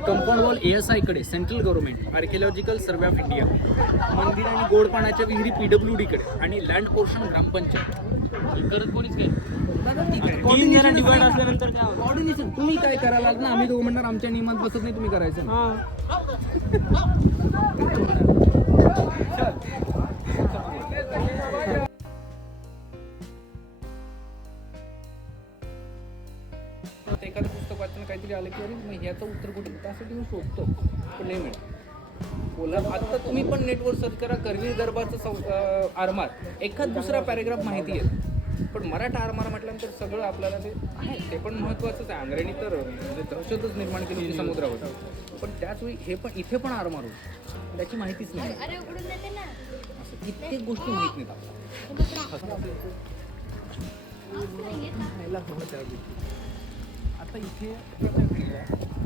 कंपाऊंड वॉल ASI कडे, central government, archaeological survey of India, मंदिर आणि गोड पाण्याच्या विहिरी PWD कडे, आणि लँड पोर्शन ग्रामपंचायत. करत कोणीच काय डिवाइड असल्यानंतर काय होतं? कोऑर्डिनेशन तुम्ही काय करायला ना, आम्ही दोघं म्हणणार आमच्या नियमात बसत नाही, तुम्ही करायचं ना. एखादं पुस्तक वाचताना काहीतरी आलं की अरे मग ह्याचं उत्तर कुठे, त्यासाठी मी शोधतो पण नाही मिळत. बोला, आता तुम्ही पण नेटवर सर्च करा, करवीर दरबारचं आरमार, एखाद दुसरा पॅरेग्राफ माहिती आहे, पण मराठा आरमार म्हटल्यानंतर सगळं आपल्याला ते आहे. ते पण महत्त्वाचंच आहे. अंग्रेजी तर म्हणजे दहशतच निर्माण केली होती समुद्रावर, पण त्याच वेळी हे पण इथे पण आरमार होतं, त्याची माहितीच नाही. असं कित्येक गोष्टी माहीत नाहीत आपल्याला. आता इथे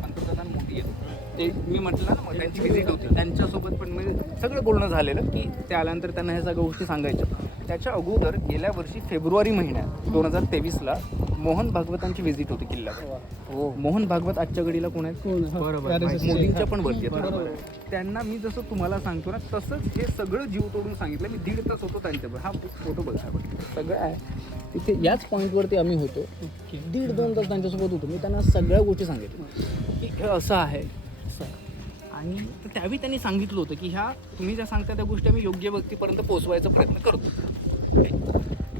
पंतप्रधान मोदी आहेत, ते मी म्हटलं ना मग त्यांची व्हिजिट होती, त्यांच्यासोबत पण म्हणजे सगळं बोलणं झालेलं की ते आल्यानंतर त्यांना ह्या सगळ्या गोष्टी सांगायच्या. त्याच्या अगोदर गेल्या वर्षी फेब्रुवारी महिन्यात 2023ला मोहन भागवतांची व्हिजिट होती किल्ल्यावर. हो, मोहन भागवत आजच्या घडीला कोण आहेत? मोदींच्या पण वरती आहेत. त्यांना मी जसं तुम्हाला सांगतो ना तसंच हे सगळं जीव तोडून सांगितलं. मी 1.5 तास होतो त्यांच्यावर. हा फोटो बघा, सगळं आहे तिथे. याच पॉईंटवरती आम्ही होतो, 1.5-2 तास त्यांच्यासोबत होतो. मी त्यांना सगळ्या गोष्टी सांगितल्या की हे असं आहे, असं आहे. आणि त्यावेळी त्यांनी सांगितलं होतं की ह्या तुम्ही ज्या सांगता त्या गोष्टी आम्ही योग्य व्यक्तीपर्यंत पोहोचवायचा प्रयत्न करतो.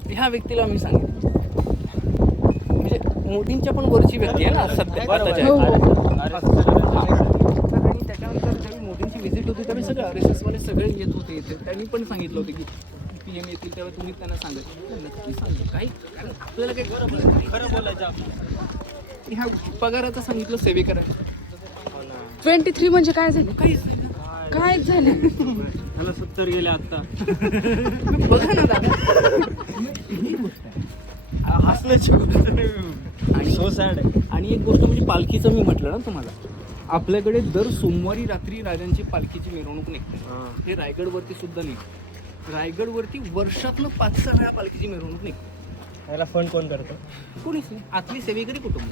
ह्या व्यक्तीला आम्ही सांगितलं, म्हणजे मोदींच्या पण वरची व्यक्ती आहे ना सध्या. आणि त्याच्यानंतर ज्यावेळी मोदींची व्हिजिट होती त्यावेळी सगळे RSS वाले सगळे येत होते इथे. त्यांनी पण सांगितलं होतं की PM येतील तेव्हा तुम्ही त्यांना सांगायचं. नक्की सांगा, काही आपल्याला काही खरं बोलायचं. ह्या पगाराचं सांगितलं सेवेकरांनी. 23 म्हणजे काय झालं? काहीच नाही ना. काय झालं? मला 70 गेले आता. बघा ना दादा, ही गोष्ट आहे. हसणं शिकवलं आणि सो सॅड आहे. आणि एक गोष्ट म्हणजे पालखीचं मी म्हटलं ना तुम्हाला, आपल्याकडे दर सोमवारी रात्री राजांची पालखीची मिरवणूक निघते. हे रायगडवरती सुद्धा निघते. रायगडवरती वर्षातनं 5-6 वेळा पालखीची मिरवणूक निघते. याला फंड कोण करतो? कोणीच नाही, आतली सेवेकरी कुटुंब.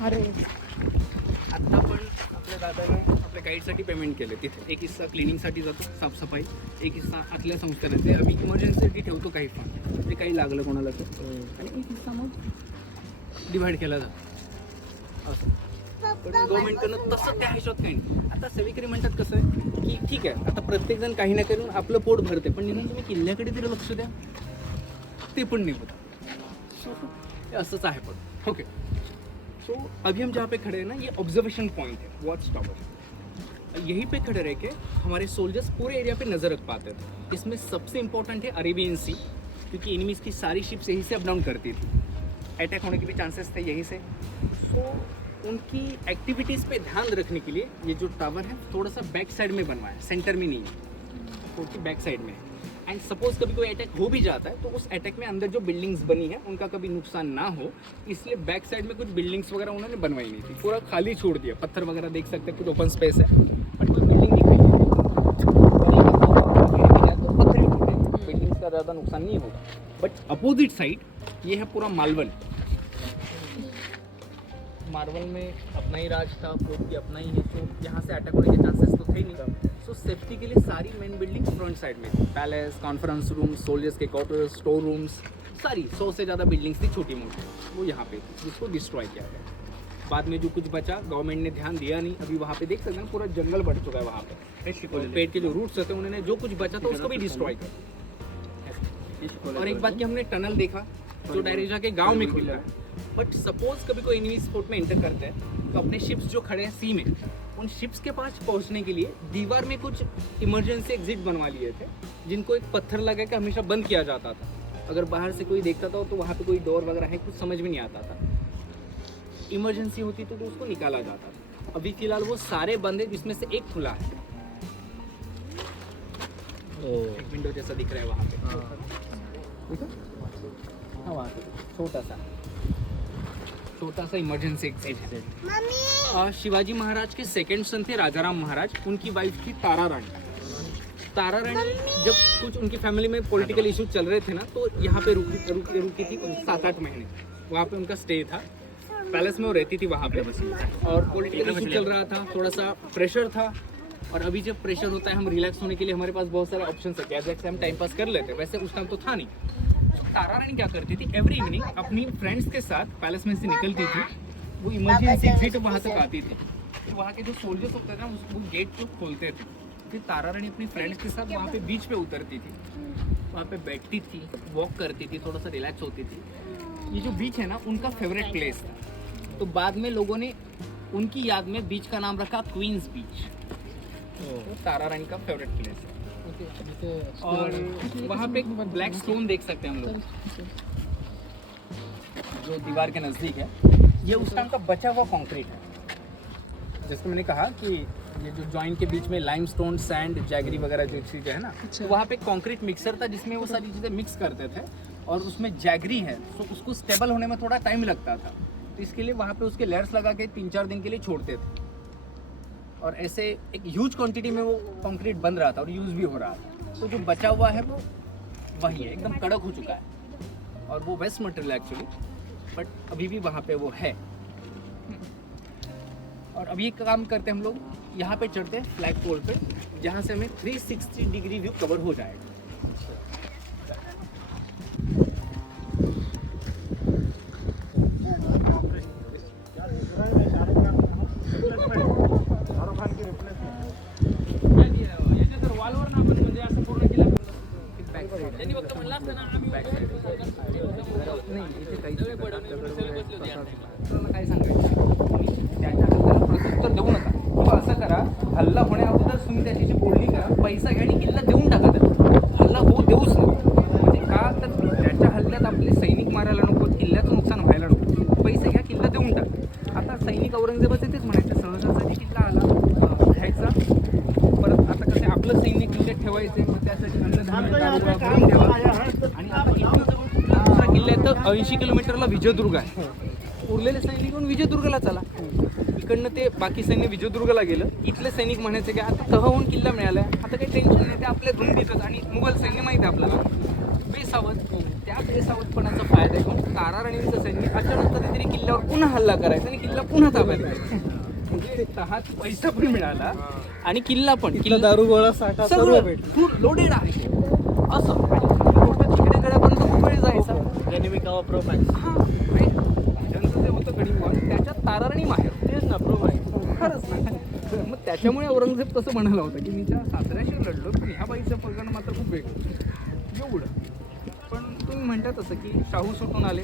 अरे आत्ता पण आपल्या दादाने आपल्या गाईडसाठी पेमेंट केले. तिथे एक हिस्सा क्लिनिंगसाठी जातो, साफसफाई, एक हिस्सा आतल्या संस्थेला ते आम्ही इमर्जन्सीसाठी ठेवतो काही फंड, ते काही लागलं कोणाला तर, आणि एक हिस्सा मग डिवाइड केला जातो असं. पण गव्हर्नमेंटकडनं तसं त्या हिशोबात काही नाही. आता सेवेकरी म्हणतात कसं आहे की ठीक आहे आता प्रत्येकजण काही ना करून आपलं पोट भरते, पण निदान तुम्ही किल्ल्याकडे तरी लक्ष द्या, ते पण नाही होत. हे असंच आहे. पण ओके, सो अभी हम जहाँ पे खड़े हैं ना, ये ऑब्जर्वेशन पॉइंट है, वॉच टावर. यहीं पे खड़े रह के हमारे सोल्जर्स पूरे एरिया पे नज़र रख पाते थे. इसमें सबसे इम्पोर्टेंट है अरेबियन सी, क्योंकि एनिमीज़ की सारी शिप्स यहीं से अप डाउन करती थी. अटैक होने के भी चांसेस थे यहीं से. सो उनकी एक्टिविटीज़ पे ध्यान रखने के लिए ये जो टावर है थोड़ा सा बैक साइड में बनवा है, सेंटर में नहीं है, थोड़ी बैक साइड में है. एंड सपोज कभी कोई अटैक हो भी जाता है तो उस अटैक में अंदर जो बिल्डिंग्स बनी है उनका कभी नुकसान ना हो, इसलिए बैक साइड में कुछ बिल्डिंग्स वगैरह उन्होंने बनवाई नहीं थी. पूरा खाली छोड़ दिया, पत्थर वगैरह देख सकते हैं, कुछ ओपन स्पेस है, बट कोई बिल्डिंग नहीं खड़ी है. तो पत्थर ही टूटे, बिल्डिंग्स का ज़्यादा नुकसान नहीं होगा. बट अपोजिट साइड ये है पूरा मालवन. मार्वल में अपना ही राज था, फोर्ट भी अपना ही है, तो यहाँ से अटैक होने के चांसेस तो थे नहीं. सो सेफ्टी के लिए सारी मेन बिल्डिंग फ्रंट साइड में थी. पैलेस, कॉन्फ्रेंस रूम्स, सोल्जर्स के क्वार्टर्स, स्टोर रूम्स, सारी 100 से ज़्यादा बिल्डिंग्स थी छोटी मोटी, वो यहाँ पे थी, जिसको डिस्ट्रॉय किया गया. बाद में जो कुछ बचा गवर्नमेंट ने ध्यान दिया नहीं. अभी वहाँ पे देख सकते हैं पूरा जंगल बढ़ चुका है वहाँ पे. पेड़ के जो रूट्स होते हैं उन्होंने जो कुछ बचा था उसको भी डिस्ट्रॉय किया. और एक बात कि हमने टनल देखा जो डायरेक्ट के गाँव में खुला है. बट सपोज कभी कोई एनिमी स्पोर्ट में एंटर करता है तो अपने शिप्स जो खड़े हैं सी में, उन शिप्स के पास पहुंचने के लिए दीवार में कुछ इमरजेंसी एग्जिट बनवा लिए थे, जिनको एक पत्थर लगा के हमेशा बंद किया जाता था. अगर बाहर से कोई देखता था तो वहाँ पे कोई डोर वगैरह है, कुछ समझ में नहीं आता था. इमरजेंसी होती तो उसको निकाला जाता था. अभी फिलहाल वो सारे बंद हैं, जिसमें से एक खुला है. एक विंडो जैसा दिख रहा है वहाँ पे, ठीक है? हाँ वहाँ पे छोटा सा इमरजेंसी एग्जिट है। शिवाजी महाराज के सेकंड सन थे राजाराम महाराज, उनकी वाइफ थी तारा रानी। तारा रानी जब कुछ उनकी फैमिली में पॉलिटिकल इश्यूज चल रहे थे ना, तो यहाँ पे रुकी थी 7-8 महीने, वहाँ पे उनका स्टे था, पैलेस में वो रहती थी वहाँ पे बस। और पॉलिटिकल इशू चल रहा था, थोड़ा सा प्रेशर था, और अभी जब प्रेशर होता है हम रिलैक्स होने के लिए हमारे पास बहुत सारे ऑप्शन है, जैसे हम टाइम पास कर लेते हैं, वैसे उस टाइम तो था नहीं। तारा रानी क्या करती थी, एवरी इवनिंग अपनी फ्रेंड्स के साथ पैलेस में से निकलती थी, वो इमरजेंसी एग्जिट वहाँ तक आती थी, फिर वहाँ के जो सोल्जर्स होते थे ना वो गेट को खोलते थे, फिर तारा रानी अपनी फ्रेंड्स के साथ वहाँ पे बीच पे उतरती थी, वहाँ पे बैठती थी, वॉक करती थी, थोड़ा सा रिलैक्स होती थी। ये जो बीच है ना उनका फेवरेट प्लेस था, तो बाद में लोगों ने उनकी याद में बीच का नाम रखा क्वींस बीच, तो तारा रानी का फेवरेट प्लेस है। और वहाँ पे एक ब्लैक स्टोन देख सकते हैं हम लोग जो दीवार के नज़दीक है, ये उस टाइम का बचा हुआ कंक्रीट है। जैसे मैंने कहा कि ये जो जॉइंट के बीच में लाइमस्टोन, सैंड, जैगरी वगैरह जो चीज़ें है ना, तो वहाँ पे कंक्रीट मिक्सर था जिसमें वो सारी चीज़ें मिक्स करते थे, और उसमें जैगरी है तो उसको स्टेबल होने में थोड़ा टाइम लगता था, तो इसके लिए वहाँ पे उसके लेयर्स लगा के 3-4 दिन के लिए छोड़ते थे, और ऐसे एक ह्यूज क्वांटिटी में वो कंक्रीट बन रहा था और यूज़ भी हो रहा था। तो जो बचा हुआ है वो वही है, एकदम कड़क हो चुका है, और वो वेस्ट मटेरियल एक्चुअली, बट अभी भी वहाँ पे वो है। और अभी एक काम करते हैं हम लोग, यहाँ पे चढ़ते हैं फ्लैग पोल पे, जहाँ से हमें 360 डिग्री व्यू कवर हो जाएगा। काय सांगायचं, त्याच्या हल्ल्याला प्रत्युत्तर देऊ नका, किंवा असं करा, हल्ला होण्या अगोदर तुम्ही त्याच्याशी बोलणी करा, पैसा घ्या आणि किल्ला देऊन टाका त्याला, हल्ला होऊ देऊच नको. म्हणजे का तर त्याच्या हल्ल्यात आपले सैनिक मारायला नको, किल्ल्याचं नुकसान व्हायला नको, पैसे घ्या, किल्ला देऊन टाका. आता सैनिक औरंगजेबाचे तेच म्हणायचे, सहजासहजी किल्ला आला घ्यायचा, परत आता कसं आपलं सैनिक किल्ल्यात ठेवायचे, मग त्यासाठी अन्नधान्य करून ठेवा. आणि आता इथून कुठला दुसरा किल्ला आहे तर 80 किलोमीटरला विजयदुर्ग आहे, उरलेले सैनिक येऊन विजयदुर्गला चला. इकडनं ते बाकी सैन्य विजयदुर्गला गेलं, इथले सैनिक म्हणायचे की आता तहहून किल्ला मिळाला आहे, आता काही टेन्शन नाही, ते आपल्या धुंदीतच, आणि मुघल सैन्य माहिती आहे आपल्याला बेसावध, त्या बेसावधपणाचा फायदा घेऊन तारा राणींचं सैन्य अचानक कधीतरी किल्ल्यावर पुन्हा हल्ला करायचा आणि किल्ला पुन्हा ताब्यात घ्यायचा. म्हणजे तहात पैसा पण मिळाला आणि किल्ला पण, किल्ला दारू गोळा साठा सर्व भेटलं, लोडेड आहे असं. तिकडे गड्यापर्यंत खूप वेळ जायचा, ज्याने मी कावा प्रो मॅक्स ज्यांचं जे होतं गडिंगवान त्याच्यात तारा राणी माहेर, तेच ना प्रो मॅक्स खरंच ना. मग त्याच्यामुळे औरंगजेब तसं म्हणाला होता की मी त्या सासऱ्याशी लढलो, पण ह्या बाईचं पगण मात्र खूप वेगळं एवढं. पण तुम्ही म्हणता तसं की शाहू सुटून आले,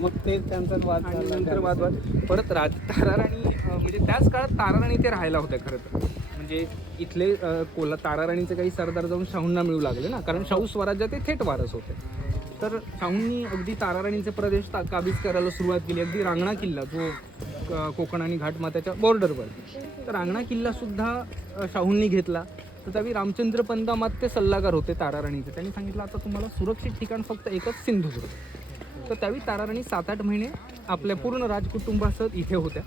मग ते त्यांचा वाद आणि नंतर वादवाद परत तारा राणी, म्हणजे त्याच काळात तारा राणी ते राहायला होत्या खरं तर. म्हणजे इथले तारा राणीचे काही सरदार जाऊन शाहूंना मिळू लागले ना, कारण शाहू स्वराज्यात ते थेट वारस होते. तर शाहूंनी अगदी तारा राणीचे प्रदेश काबीज करायला सुरुवात केली. अगदी रांगणा किल्ला जो कोकण आणि घाटमाथ्याच्या बॉर्डरवर, तर रांगणा किल्लासुद्धा शाहूंनी घेतला. तर त्यावेळी रामचंद्र पंदामात ते सल्लागार होते तारा राणीचे. त्यांनी सांगितलं आता तुम्हाला सुरक्षित ठिकाण फक्त एकच सिंधुदुर्ग. तर त्यावेळी तारा राणी 7-8 महिने आपल्या पूर्ण राजकुटुंबासह इथे होत्या.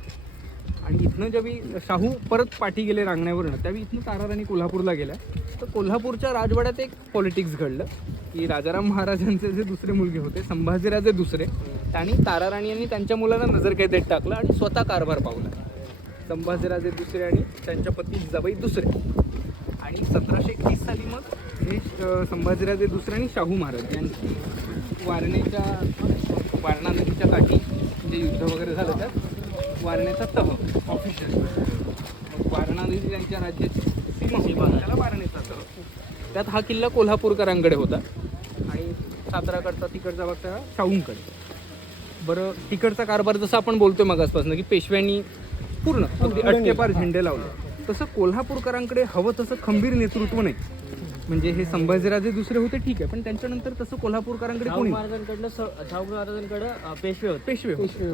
आणि इथनं जेव्हा शाहू परत पाठी गेले रांगण्यावरनं, त्यावेळी इथनं तारा राणी कोल्हापूरला गेल्या. तर कोल्हापूरच्या राजवाड्यात एक पॉलिटिक्स घडलं की राजाराम महाराजांचे जे दुसरे मुलगे होते, संभाजीराजे दुसरे, त्यांनी तारा राणी यांनी त्यांच्या मुलाला नजरकैदेत टाकलं आणि स्वतः कारभार पावला. संभाजीराजे दुसरे आणि त्यांच्या पती जिजाबाई दुसरे. आणि 1731 साली मग हे संभाजीराजे दुसरे आणि शाहू महाराज यांची वारणा नदीच्या काठी जे युद्ध वगैरे झालं त्यात वारण्याचा तह ऑफिशियल, वारणा नदी त्यांच्या राज्याची सीमा, त्याला वारणेचा तह. त्यात हा किल्ला कोल्हापूरकरांकडे होता आणि साताराकडचा तिकडचा भागचा शाहूंकडे. बरं, तिकडचा कारभार जसं आपण बोलतोय मगासपासून की पेशव्यांनी पूर्ण अगदी अटकेपार झेंडे लावले, तसं कोल्हापूरकरांकडे हवं तसं खंबीर नेतृत्व नाही. म्हणजे हे संभाजीराजे दुसरे होते ठीक आहे, पण त्यांच्यानंतर तसं कोल्हापूरकरांकडे कोणी, शाहू महाराजांकडे पेशवे होते,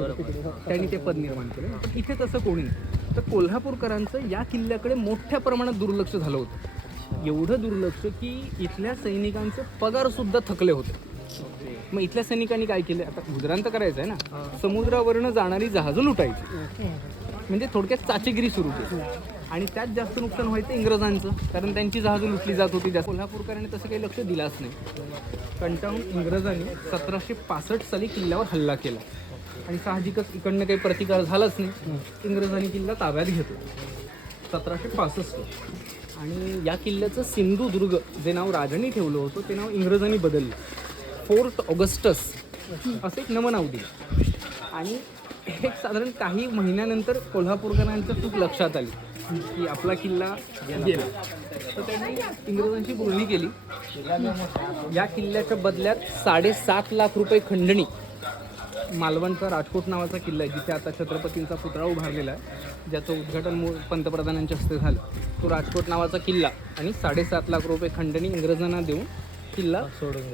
त्यांनी ते पद निर्माण केलं. पण इथे तसं कोणी नाही. तर कोल्हापूरकरांचं या किल्ल्याकडे मोठ्या प्रमाणात दुर्लक्ष झालं होतं. एवढं दुर्लक्ष की इथल्या सैनिकांचे पगार सुद्धा थकले होते. मग इथल्या सैनिकांनी काय केलं, आता गुजरांत करायचं आहे ना, समुद्रावरनं जाणारी जहाजं लुटायची, म्हणजे थोडक्यात चाचेगिरी सुरू केली. आणि त्यात जास्त नुकसान व्हायचं इंग्रजांचं, कारण त्यांची जहाजं लुटली जात होती. जास्त कोल्हापूरकरांनी तसं काही लक्ष दिलाच नाही. कंटाळून इंग्रजांनी 1765 साली किल्ल्यावर हल्ला केला आणि साहजिकच इकडनं काही प्रतिकार झालाच नाही. इंग्रजांनी किल्ला ताब्यात घेतला 1765. आणि या किल्ल्याचं सिंधुदुर्ग जे नाव राजांनी ठेवलं होतं ते नाव इंग्रजांनी बदललं, फोर्ट ऑगस्टस असं एक नवं नाव दिलं. आणि एक साधारण काही महिन्यानंतर कोल्हापूरकरांचं खूप लक्षात आली की आपला किल्ला गेला. तर त्यांनी इंग्रजांची बोलणी केली. या किल्ल्याच्या बदल्यात 7.5 लाख रुपये खंडणी, मालवणचा राजकोट नावाचा किल्ला आहे जिथे आता छत्रपतींचा पुतळा उभारलेला आहे, ज्याचं उद्घाटन पंतप्रधानांच्या हस्ते झालं, तो राजकोट नावाचा किल्ला, आणि 7.5 लाख रुपये खंडणी इंग्रजांना देऊन किल्ला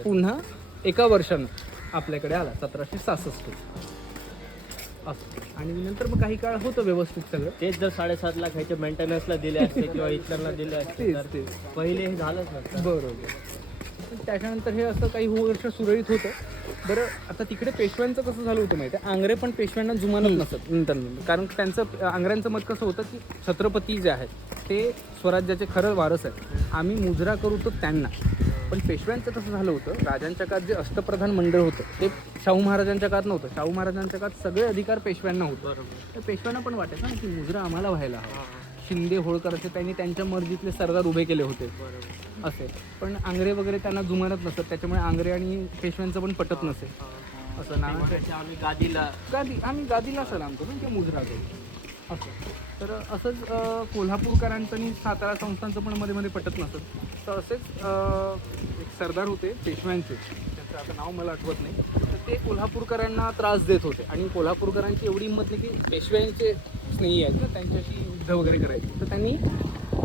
पुन्हा एका वर्षानं आपल्याकडे आला 1766 असं. आणि नंतर मग काही काळ होतं व्यवस्थित सगळं. तेच जर 7.5 लाख ह्याच्या मेंटेनन्सला दिले असते किंवा इतरांना दिले असते तर तेच पहिले हे झालंच नसतं. बरोबर. पण त्याच्यानंतर हे असं काही वर्ष सुरळीत होतं. बरं, आता तिकडे पेशव्यांचं कसं झालं होतं माहिती आहे, आंग्रे पण पेशव्यांना जुमानत नसत नंतर, कारण त्यांचं आंग्र्यांचं मत कसं होतं की छत्रपती जे आहेत ते स्वराज्याचे खरं वारस आहेत, आम्ही मुजरा करू तो त्यांना. पण पेशव्यांचं कसं झालं होतं, राजांच्या काळात जे अष्टप्रधान मंडळ होतं ते शाहू महाराजांच्या काळात नव्हतं. शाहू महाराजांच्या काळात सगळे अधिकार पेशव्यांना होतं. तर पेशव्यांना पण वाटायचं ना की मुजरा आम्हाला व्हायला हवा. शिंदे होळकरचे त्यांनी त्यांच्या मर्जीतले सरदार उभे केले होते असे. पण आंग्रे वगैरे त्यांना जुमानत नसत, त्याच्यामुळे आंग्रे आणि पेशव्यांचं पण पटत नसे. असं ना, आम्ही आम्ही गादीला सलाम करून ते मुजरा करू असं. तर असंच कोल्हापूरकरांचं आणि सातारा संस्थांचं पण मध्ये मध्ये पटत नसत. तर असेच एक सरदार होते पेशव्यांचे, त्यांचं आता नाव मला आठवत नाही, तर ते कोल्हापूरकरांना त्रास देत होते. आणि कोल्हापूरकरांची एवढी हिंमत नाही की पेशव्यांचे स्नेही आहेत तर त्यांच्याशी युद्ध वगैरे करायचे. तर त्यांनी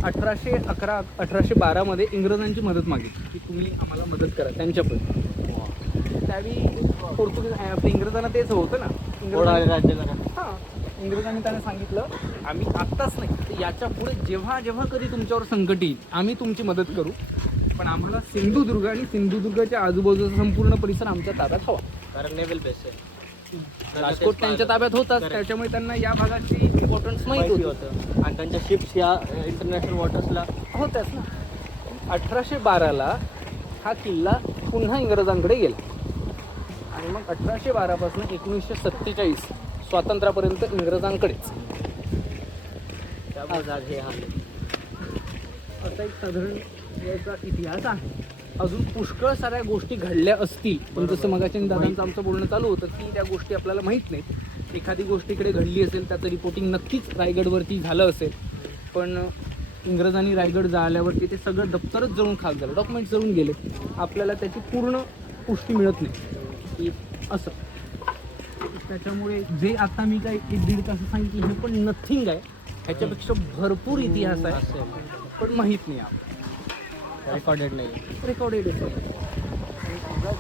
1812 मध्ये इंग्रजांची मदत मागितली की तुम्ही आम्हाला मदत करा त्यांच्या पण. त्यावेळी पोर्तुगीज आपल्या इंग्रजांना तेच होतं ना, राज्य करा. हां, इंग्रजांनी त्यांना सांगितलं आम्ही आत्ताच नाही तर याच्या पुढे जेव्हा जेव्हा कधी तुमच्यावर संकट येईल आम्ही तुमची मदत करू, पण आम्हाला सिंधुदुर्ग आणि सिंधुदुर्गाच्या आजूबाजूचा संपूर्ण परिसर आमच्या ताब्यात हवा. कारण नेव्हल बेस आहे. राजकोट त्यांच्या ताब्यात होताच, त्याच्यामुळे त्यांना या भागाची इम्पॉर्टन्स माहिती माहिती होती. होतं आणि त्यांच्या शिप्स या इंटरनॅशनल वॉटर्सला होत्याच ना. 1812ला हा किल्ला पुन्हा इंग्रजांकडे गेला आणि मग 1812 पासून 1947 स्वातंत्र्यापर्यंत इंग्रजांकडेच. त्यामुळे आज हे आहे. असा एक साधारण याचा इतिहास आहे. अजून पुष्कळ साऱ्या गोष्टी घडल्या असतील, पण जसं मगाच्या दादांचं आमचं बोलणं चालू होतं की त्या गोष्टी आपल्याला माहीत नाहीत. एखादी गोष्ट इकडे घडली असेल त्याचं रिपोर्टिंग नक्कीच रायगडवरती झालं असेल, पण इंग्रजांनी रायगड जाळल्यावरती ते सगळं दप्तरच जळून खाक झालं, डॉक्युमेंट्स जळून गेले. आपल्याला त्याची पूर्ण पुष्टी मिळत नाही की असं. त्याच्यामुळे जे आता मी काय 1-1.5 तास सांगितलं हे पण नथिंग आहे, ह्याच्यापेक्षा भरपूर इतिहास आहे पण माहीत नाही आपल्याला, रेकॉर्डेड नाही. रेकॉर्डेड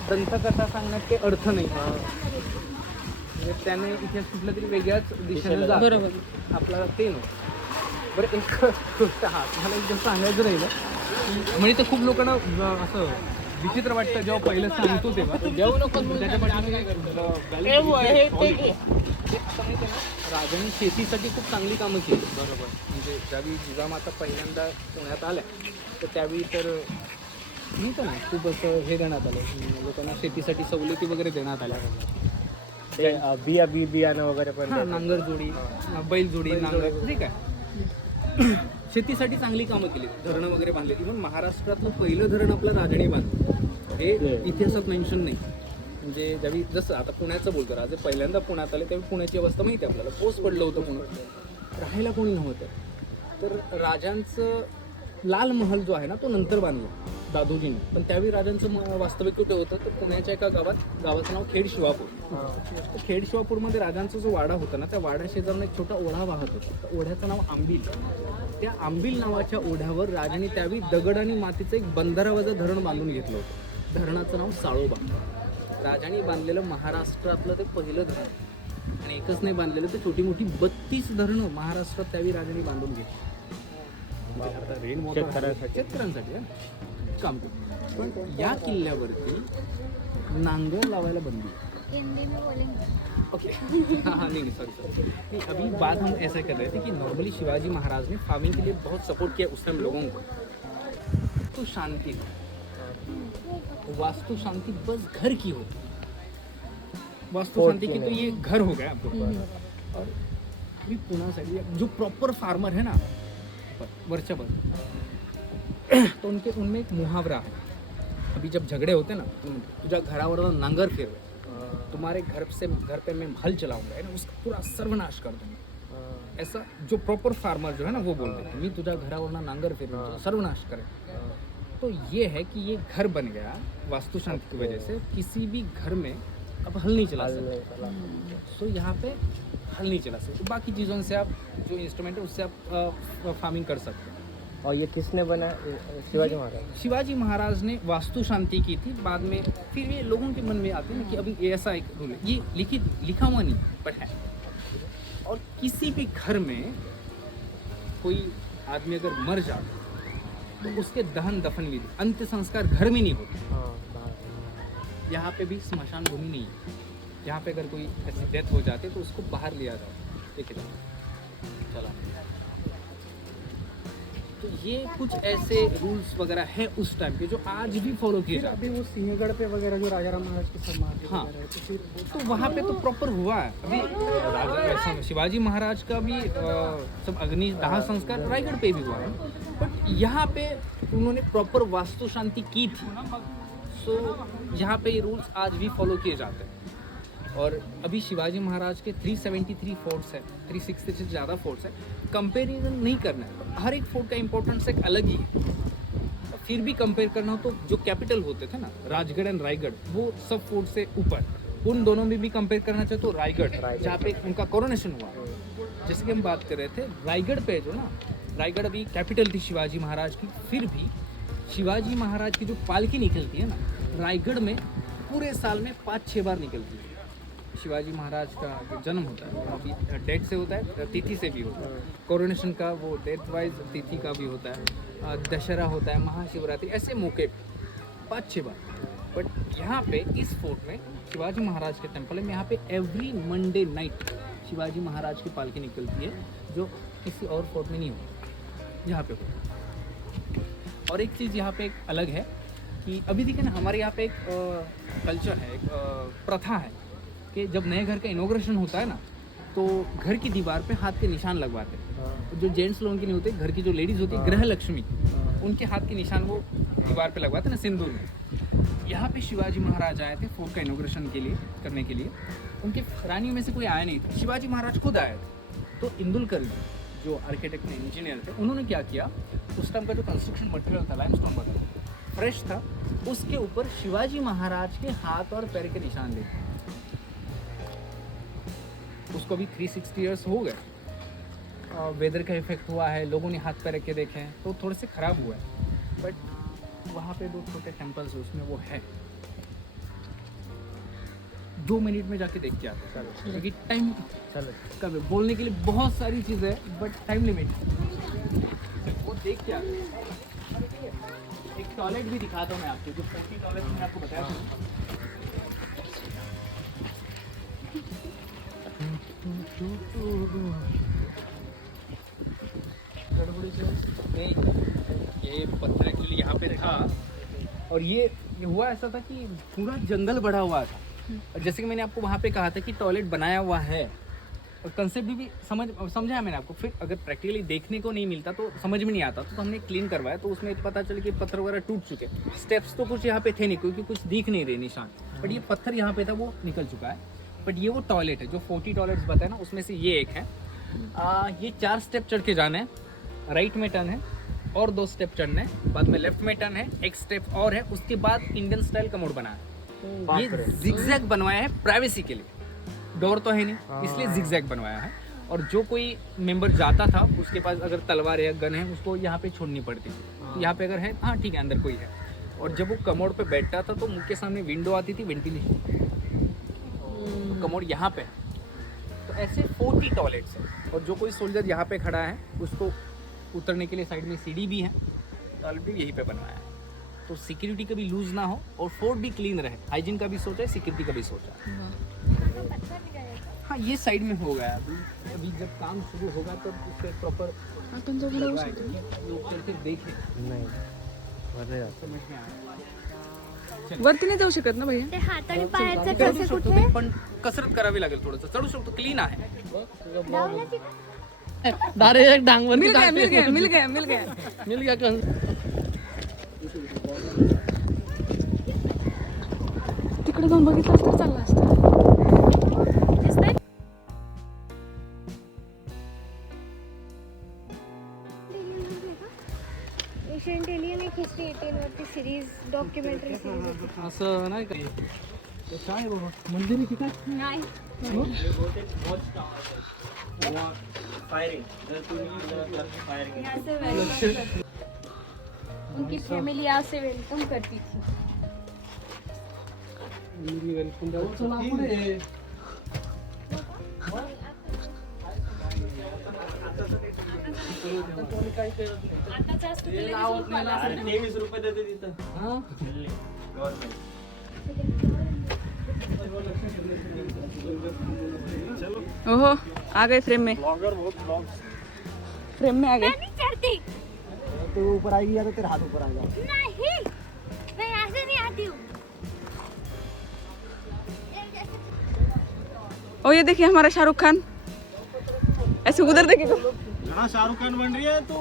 दंतकथा सांगण्यात काही अर्थ नाही. म्हणजे त्याने इतिहास कुठल्या तरी वेगळ्याच दिशेने जात, बरोबर आपल्याला ते नव्हतं. बरं, एक गोष्ट मला एक गोष्ट सांगायचं राहिलं की म्हणजे ते खूप लोकांना असं विचित्र वाटतं जेव्हा पहिलं सांगतो तेव्हा राजांनी शेतीसाठी खूप चांगली कामं केली. बरोबर, म्हणजे ज्यावेळी जिजामाता पहिल्यांदा पुण्यात आल्या तर त्यावेळी तर म्हणतो ना खूप असं हे देण्यात आलं, लोकांना शेतीसाठी सवलती वगैरे देण्यात आल्या. ते बियाणं वगैरे पण नांगर जोडी, बैल जोडी, नांगर, ठीक आहे. शेतीसाठी चांगली कामं केली, धरणं वगैरे बांधली. इव्हन महाराष्ट्रातलं पहिलं धरण आपलं राजाने बांधलं, हे इतिहासात मेन्शन नाही. म्हणजे ज्यावेळी जसं आता पुण्याचं बोलतो, राजे पहिल्यांदा पुण्यात आले त्यावेळी पुण्याची अवस्था माहिती आहे आपल्याला, पोस्ट पडलं होतं पुण्यात, राहायला कोणी नव्हतं. तर राजांचं लाल महल जो आहे ना तो नंतर बांधला दादोजीने, पण त्यावेळी राजांचं वास्तविक कुठे होतं तर पुण्याच्या एका गावाचं नाव खेड शिवापूर. खेड शिवापूरमध्ये राजांचा जो वाडा होता ना त्या वाड्या शेजारून एक छोटा ओढा वाहत होता, त्या ओढ्याचं नाव आंबील. त्या आंबील नावाच्या ओढ्यावर राजाने त्यावेळी दगड आणि मातीचं एक बंधारावजा धरण बांधून घेतलं होतं. धरणाचं नाव साळोबा. राजाने बांधलेलं महाराष्ट्रातलं ते पहिलं धरण, आणि एकच नाही बांधलेलं तर छोटी मोठी 32 धरणं महाराष्ट्रात त्यावेळी राजाने बांधून घेतली. आता रेन शेतकऱ्यांसाठी. शेतकऱ्यांसाठी आहे. काम करतो. पण या किल्ल्यावरती नांगर लावायला बंदी आहे. हिंदी में बोलेंगे. ओके हाँ नहीं सॉरी नहीं, अभी बात हम ऐसा कर रहे थे कि नॉर्मली शिवाजी महाराज ने फार्मिंग के लिए बहुत सपोर्ट किया उस टाइम लोगों को. तो शांति, वास्तु शांति बस घर की हो. वास्तु शांति की तो ये घर हो गया आपको. और अभी पुणे साइड जो प्रॉपर फार्मर है ना वरच्या तो उनमें एक मुहावरा है. अभी जब झगड़े होते ना तुझ्या घरावर नांगर फिरवे, तुम्हारे घर पे मैं हल चलाऊंगा है ना, उसका पूरा सर्वनाश कर दूंगा. ऐसा जो प्रॉपर फार्मर जो है ना वो बोलते हैं, मी तुझ्या घरावर नांगर फिरवे सर्वनाश करे. तो ये है कि ये घर बन गया वास्तु शांति की वजह से. किसी भी घर में अब हल नहीं चला सकते. सो यहाँ पे हल नहीं चला सकते. बाकी चीज़ों से आप जो इंस्ट्रूमेंट है उससे आप फार्मिंग कर सकते हैं. और ये किसने बनाया? शिवाजी महाराज. शिवाजी महाराज ने वास्तु शांति की थी. बाद में फिर ये लोगों के मन में आते हैं कि अभी ये ऐसा एक रूल है. ये लिखा हुआ नहीं पर है. और किसी भी घर में कोई आदमी अगर मर जाता तो उसके दहन दफन विधि अंत्य संस्कार घर में नहीं होते. यहाँ पे भी स्मशान भूमि नहीं है. यहाँ पे अगर कोई ऐसी डेथ हो जाती है तो उसको बाहर लिया जाता. ठीक है चला. तो ये कुछ ऐसे रूल्स वगैरह हैं उस टाइम के जो आज भी फॉलो किए जाते अभी वो सिंहगढ़ पे वगैरह जो राजा राम महाराज की समाधि हाँ. वगैरह है, तो फिर तो वहाँ पे तो प्रॉपर हुआ है. अभी शिवाजी महाराज का भी सब अग्निदाह संस्कार रायगढ़ पे भी हुआ है. बट यहाँ पे उन्होंने प्रॉपर वास्तु शांति की थी. सो यहाँ पे ये रूल्स आज भी फॉलो किए जाते हैं. और अभी शिवाजी महाराज के 373 फोर्ट्स है, 360 से ज़्यादा फोर्ट्स है. कंपेरिजन नहीं करना है, हर एक फोर्ट का इंपॉर्टेंस एक अलग ही है. फिर भी कंपेयर करना हो तो जो कैपिटल होते थे ना राजगढ़ एंड रायगढ़, वो सब फोर्ट से ऊपर. उन दोनों में भी कंपेयर करना चाहे तो रायगढ़ जहाँ पे उनका कोरोनेशन हुआ. जैसे कि हम बात कर रहे थे रायगढ़ पे जो ना, रायगढ़ अभी कैपिटल थी शिवाजी महाराज की. फिर भी शिवाजी महाराज की जो पालकी निकलती है ना रायगढ़ में पूरे साल में 5-6 बार निकलती है. शिवाजी महाराज का जो जन्म होता है अभी डेट से होता है, तिथि से भी होता है. कोरोनेशन का वो डेट वाइज तिथि का भी होता है. दशहरा होता है, महाशिवरात्रि, ऐसे मौके 5-6 बार. बट यहाँ पे इस फोर्ट में शिवाजी महाराज के टेम्पल है, यहाँ पे every Monday night Shivaji Maharaj की पालकी निकलती है जो किसी और फोर्ट में नहीं होती, यहाँ पे होता है. और एक चीज़ यहाँ पे एक अलग है कि अभी देखिए ना हमारे यहाँ पे एक कल्चर है, एक प्रथा है कि जब नए घर का इनॉग्रेशन होता है ना तो घर की दीवार पे हाथ के निशान लगवाते हैं. जो जेंट्स लोगों के नहीं होते, घर की जो लेडीज़ होती है गृह लक्ष्मी, उनके हाथ के निशान वो दीवार पे लगवाते हैं ना सिंदूर में. यहाँ पे शिवाजी महाराज आए थे फोर्ट का इनॉग्रेशन के लिए करने के लिए. उनके रानियों में से कोई आया नहीं था, शिवाजी महाराज खुद आए थे. तो इंदुलकर जो आर्किटेक्ट ने, इंजीनियर थे, उन्होंने क्या किया, उस टाइम का जो कंस्ट्रक्शन मटेरियल था लाइमस्टोन वगैरह फ्रेश था, उसके ऊपर शिवाजी महाराज के हाथ और पैर के निशान ले. उसको भी 360 ईयर्स हो गए. वेदर का इफेक्ट हुआ है, लोगों ने हाथ पैर रख के देखे हैं तो थोड़े से ख़राब हुआ है. बट वहाँ पे 2 छोटे टेम्पल्स है, उसमें वो है. 2 मिनट में जाके देख के आते हैं क्योंकि टाइम कब बोलने के लिए बहुत सारी चीज़ें है बट टाइम लिमिट. वो देख के आते हैं. एक टॉयलेट भी दिखाता हूँ मैं आपको, जो 40 टॉयलेट मैंने आपको बताया था. ये पत्थर एक्चुअली यहाँ पे था और ये हुआ ऐसा था कि पूरा जंगल बढ़ा हुआ था. और जैसे कि मैंने आपको वहाँ पे कहा था कि टॉयलेट बनाया हुआ है और कंसेप्ट भी समझाया मैंने आपको. फिर अगर प्रैक्टिकली देखने को नहीं मिलता तो समझ में नहीं आता, तो हमने क्लीन करवाया तो उसमें पता चला कि पत्थर वगैरह टूट चुके. स्टेप्स तो कुछ यहाँ पे थे नहीं क्योंकि कुछ दिख नहीं रहे निशान, बट ये पत्थर यहाँ पे था वो निकल चुका है. बट ये वो टॉयलेट है जो 40 टॉयलेट्स बताए ना, उसमें से ये एक है. ये 4 स्टेप चढ़ के जाना है, राइट में टर्न है और 2 स्टेप चढ़ना है, बाद में लेफ्ट में टर्न है, एक स्टेप और है, उसके बाद इंडियन स्टाइल कमोड बना है. ये जिगजैग बनवाया है प्राइवेसी के लिए, डोर तो है नहीं इसलिए जिगजैग बनवाया है. और जो कोई मेंबर जाता था उसके पास अगर तलवार या गन है उसको यहाँ पे छोड़नी पड़ती थी. यहाँ पे अगर है हाँ ठीक है अंदर कोई है. और जब वो कमोड पे बैठता था तो मुंह के सामने विंडो आती थी, वेंटिलेशन. कमोड यहाँ पे तो ऐसे 40 टॉयलेट्स हैं. और जो कोई सोल्जर यहाँ पे खड़ा है उसको उतरने के लिए साइड में सीढ़ी भी है, तो ऑलरेडी यहीं पे बनवाया है, तो सिक्योरिटी कभी लूज ना हो और फोर्ट भी क्लीन रहे। हाइजीन का भी सोचा है, सिक्योरिटी का भी सोचा है। हाँ, ये साइड में हो गया। अभी जब काम शुरू होगा तब उसके प्रॉपर लोग करके देखें, नाही बरं समझ में आया। वरती नाही जाऊ शकत ना भैया. ते हात आणि पायाचं चढू कसं शकतो कुठे ते, पण कसरत करावी लागेल थोडंसं. चढू शकतो, क्लीन आहे. लावलं तिथं? डायरेक्ट डांगवर मिल गया मिल गया मिल गया मिल गया. मिल गया कौन तिकडे जाऊन बघितलं तर चाललं असतं. दिसतंय? एशियंट एलियन एक हिस्ट्री 18 वरती सिरीज, डॉक्युमेंटरी सिरीज. असं नाही का काय बाबा मंदिर आहे की काय नाही. उनकी फैमिली यहाँ से वेलकम करती थी. आताच असतं तर लगेच उठवायला असतं ना. 23 रुपये देते तिथं. ओहो आ गए फ्रेम में. फ्रेम में आ गए. मैं नहीं चढ़ती. तो ऊपर आएगी या तो तेरा हाथ ऊपर आएगा. नहीं, मैं यहाँ से नहीं आती हूँ. ओ ये देखिए हमारा शाहरुख खान ऐसे उधर देखिए. शाहरुख खान बन रही है तू.